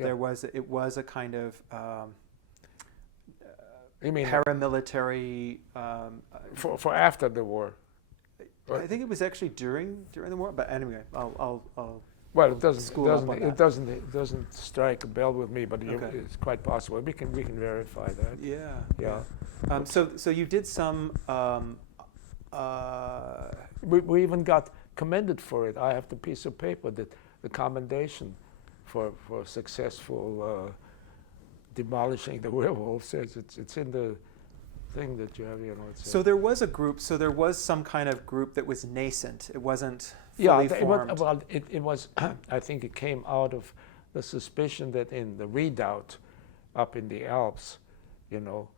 it was a kind of you mean paramilitary. For after the war? I think it was actually during the war. But anyway, I'll well, it doesn't strike a bell with me, but okay. It's quite possible. We can verify that. Yeah. So you did some. We even got commended for it. I have the piece of paper that the commendation for successful demolishing the werewolves. It's in the thing that you have. You know. So there was a group. So there was some kind of group that was nascent. It wasn't fully formed. It was. I think it came out of the suspicion that in the redoubt up in the Alps, you know,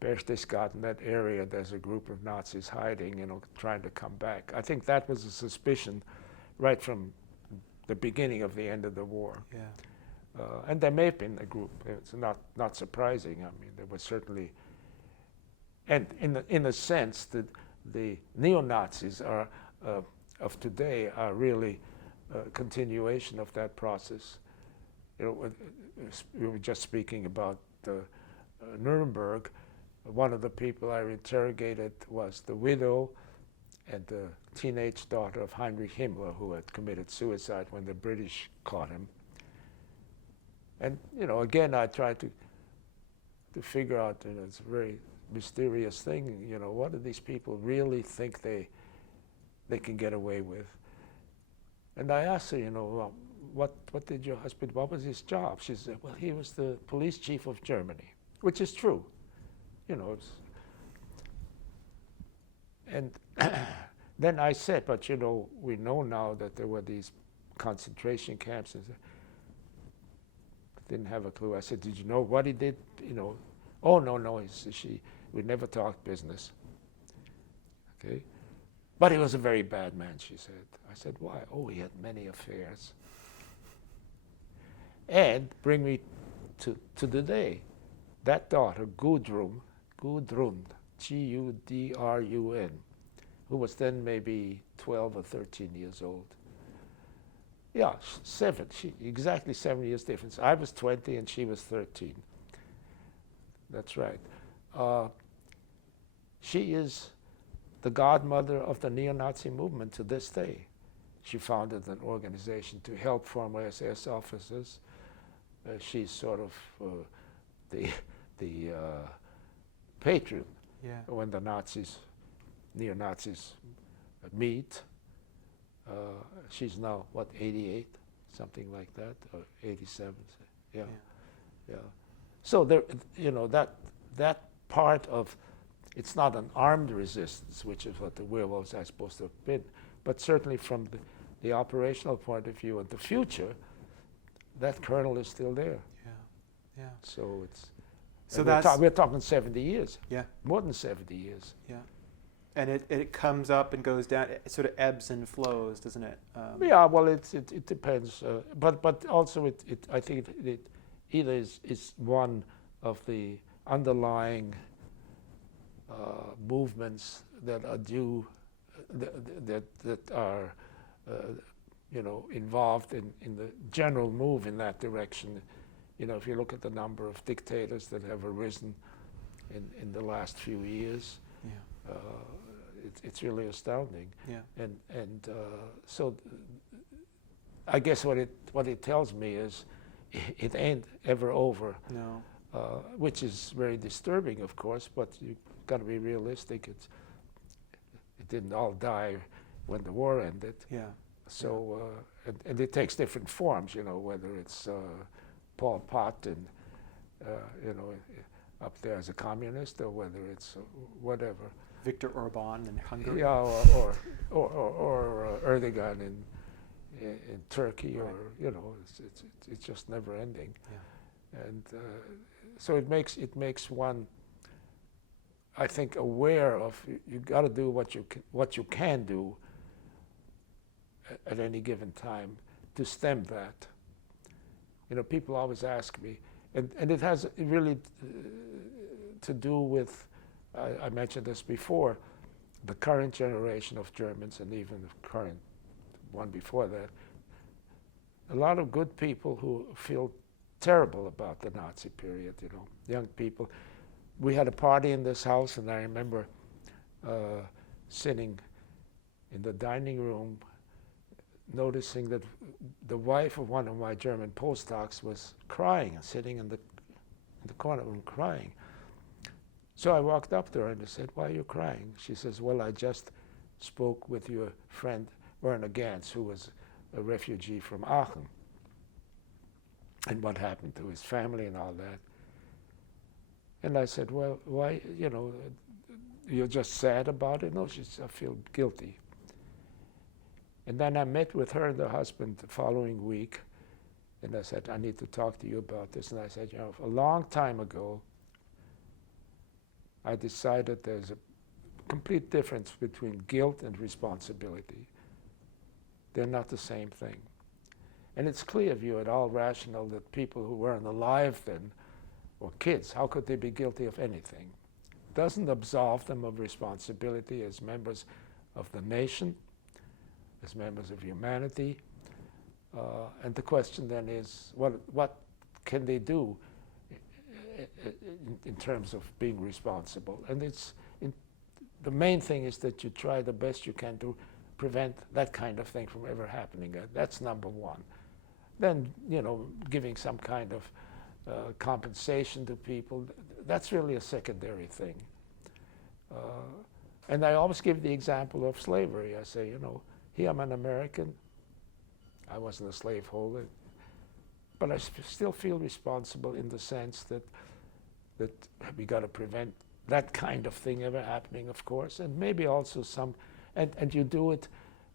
Berchtesgaden, that area, there's a group of Nazis hiding, you know, trying to come back. I think that was a suspicion right from the beginning of the end of the war. Yeah. And there may have been a group. It's not surprising. I mean, there was certainly, and in a sense that the neo-Nazis are of today are really a continuation of that process. You know, we were just speaking about Nuremberg. One of the people I interrogated was the widow and the teenage daughter of Heinrich Himmler, who had committed suicide when the British caught him. And you know, again, I tried to figure out, you know, it's a very mysterious thing. You know, what do these people really think they can get away with? And I asked her, you know, well, what did your husband? What was his job? She said, well, he was the police chief of Germany, which is true. You know, and then I said, but you know, we know now that there were these concentration camps. And didn't have a clue. I said, did you know what he did? You know, oh no. We never talked business. Okay, but he was a very bad man, she said. I said, why? Oh, he had many affairs. And bring me to the day. That daughter, Gudrun, Gudrun, who was then maybe 12 or 13 years old. Yeah, exactly 7 years difference. I was 20 and she was 13. That's right. She is the godmother of the neo-Nazi movement to this day. She founded an organization to help former SS officers. She's sort of the patron when the neo-Nazis meet. She's now, 88, something like that, or 87. Yeah. So there, you know, that part of, it's not an armed resistance, which is what the werewolves are supposed to have been, but certainly from the operational point of view and the future, that kernel is still there. Yeah. So it's So And that's we're talking 70 years, yeah, more than 70 years. yeah. And it comes up and goes down. It sort of ebbs and flows, doesn't it? Yeah, well, it depends, but also I think it either is one of the underlying movements that are due, that are involved in the general move in that direction. If you look at the number of dictators that have arisen in the last few years, yeah, it's really astounding. yeah, And so I guess what it tells me is it ain't ever over, no, which is very disturbing, of course, but you've got to be realistic. It didn't all die when the war ended. yeah, So, and it takes different forms, whether it's Pol Pot and, up there as a communist, or whether it's whatever. Viktor Orban in Hungary. Yeah, or Erdogan in Turkey, Right. or it's just never ending. Yeah. And so it makes one, I think, aware of you got to do what you can do at any given time to stem that. People always ask me, and it has really to do with, I mentioned this before, the current generation of Germans and even the current one before that. A lot of good people who feel terrible about the Nazi period, young people. We had a party in this house, and I remember sitting in the dining room, noticing that the wife of one of my German postdocs was crying and sitting in the corner of the room crying. So I walked up to her and I said, "Why are you crying?" She says, "Well, I just spoke with your friend Werner Gantz, who was a refugee from Aachen, and what happened to his family and all that." And I said, "Well, why, you're just sad about it?" "No," she said, "I feel guilty." And then I met with her and her husband the following week, and I said, "I need to talk to you about this." And I said, a long time ago, I decided there's a complete difference between guilt and responsibility. They're not the same thing. And it's clear if you're at all rational that people who weren't alive then, or kids, how could they be guilty of anything? Doesn't absolve them of responsibility as members of the nation, as members of humanity. And the question then is, what can they do in terms of being responsible? And the main thing is that you try the best you can to prevent that kind of thing from ever happening. That's number one. Then, giving some kind of compensation to people, that's really a secondary thing. And I always give the example of slavery. I say, here I'm an American. I wasn't a slaveholder, but I still feel responsible in the sense that we got to prevent that kind of thing ever happening, of course, and maybe also and you do it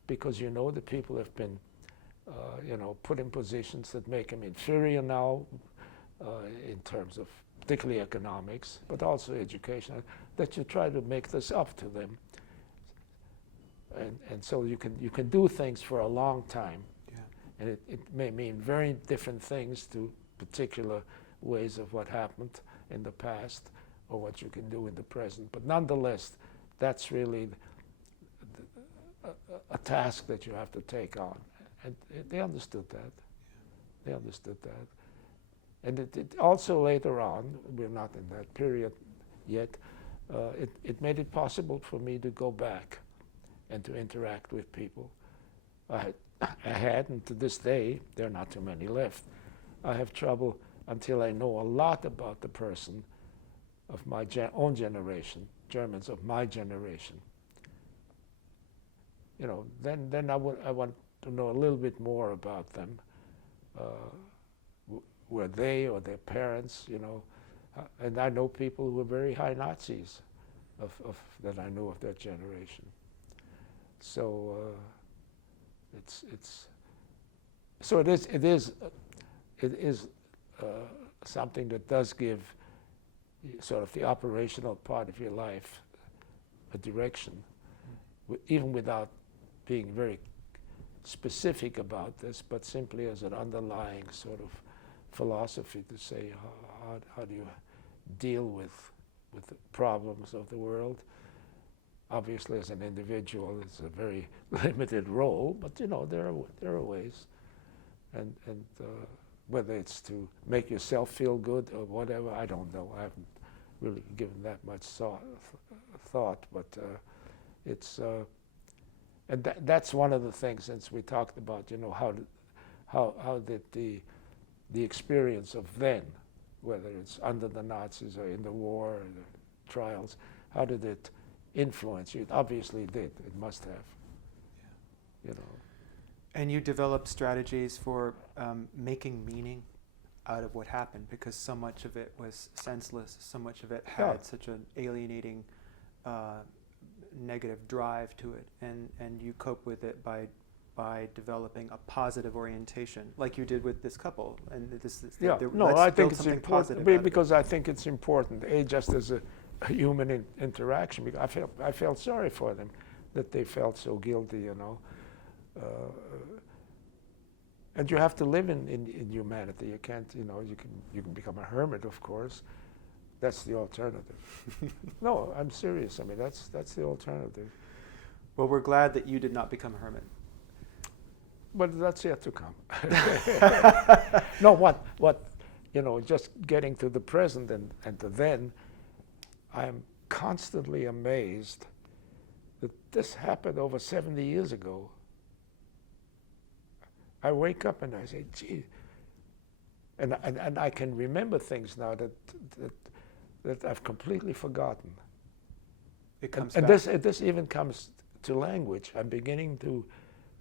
because that people have been, put in positions that make them inferior now in terms of particularly economics, but also education, that you try to make this up to them. And so you can do things for a long time. Yeah. And it may mean very different things to particular ways of what happened in the past or what you can do in the present. But nonetheless, that's really a task that you have to take on. And they understood that. Yeah. They understood that. And it also later on, we're not in that period yet, it made it possible for me to go back and to interact with people. I had, and to this day, there are not too many left. I have trouble until I know a lot about the person of my own generation, Germans of my generation. Then I want to know a little bit more about them. Were they or their parents, and I know people who were very high Nazis that I knew of that generation. So it is something that does give sort of the operational part of your life, a direction, even without being very specific about this, but simply as an underlying sort of philosophy to say how do you deal with the problems of the world. Obviously, as an individual, it's a very limited role, but you know there are ways, and whether it's to make yourself feel good or whatever, I don't know. I haven't really given that much thought, but it's and that's one of the things. Since we talked about, you know, how did the experience of then, whether it's under the Nazis or in the war or the trials, how did it influence you? It obviously did. It must have. Yeah. You know. And you developed strategies for making meaning out of what happened, because so much of it was senseless. So much of it had such an alienating, negative drive to it, and you cope with it by developing a positive orientation, like you did with this couple. And this is I think it's important because I think it's important. Just as a human interaction, because I felt sorry for them, that they felt so guilty, you know. And you have to live in humanity. You can't, you know, you can become a hermit, of course. That's the alternative. No, I'm serious. I mean, that's the alternative. Well, we're glad that you did not become a hermit. But that's yet to come. No, what, you know, just getting to the present and to then, I'm constantly amazed that this happened over 70 years ago. I wake up and I say, gee, and I can remember things now that I've completely forgotten. It comes and back. this even comes to language. I'm beginning to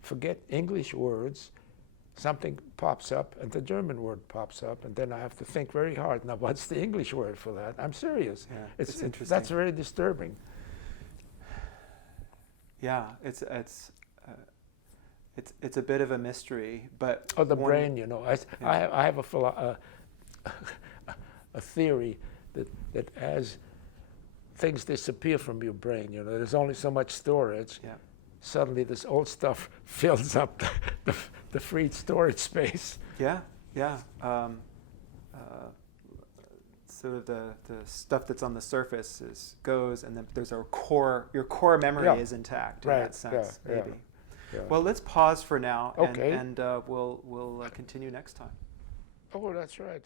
forget English words. Something pops up and the German word pops up, and then I have to think very hard. Now, what's the English word for that? I'm serious. Yeah, it's interesting. That's very disturbing. Yeah, it's a bit of a mystery, but the brain, you know. I have a theory that as things disappear from your brain, you know, there's only so much storage. Yeah. Suddenly, this old stuff fills up the freed storage space. Yeah, yeah. Sort of the stuff that's on the surface goes, and then there's your core memory is intact in that sense, maybe. Yeah. Well, let's pause for now, okay. and we'll continue next time. Oh, that's right.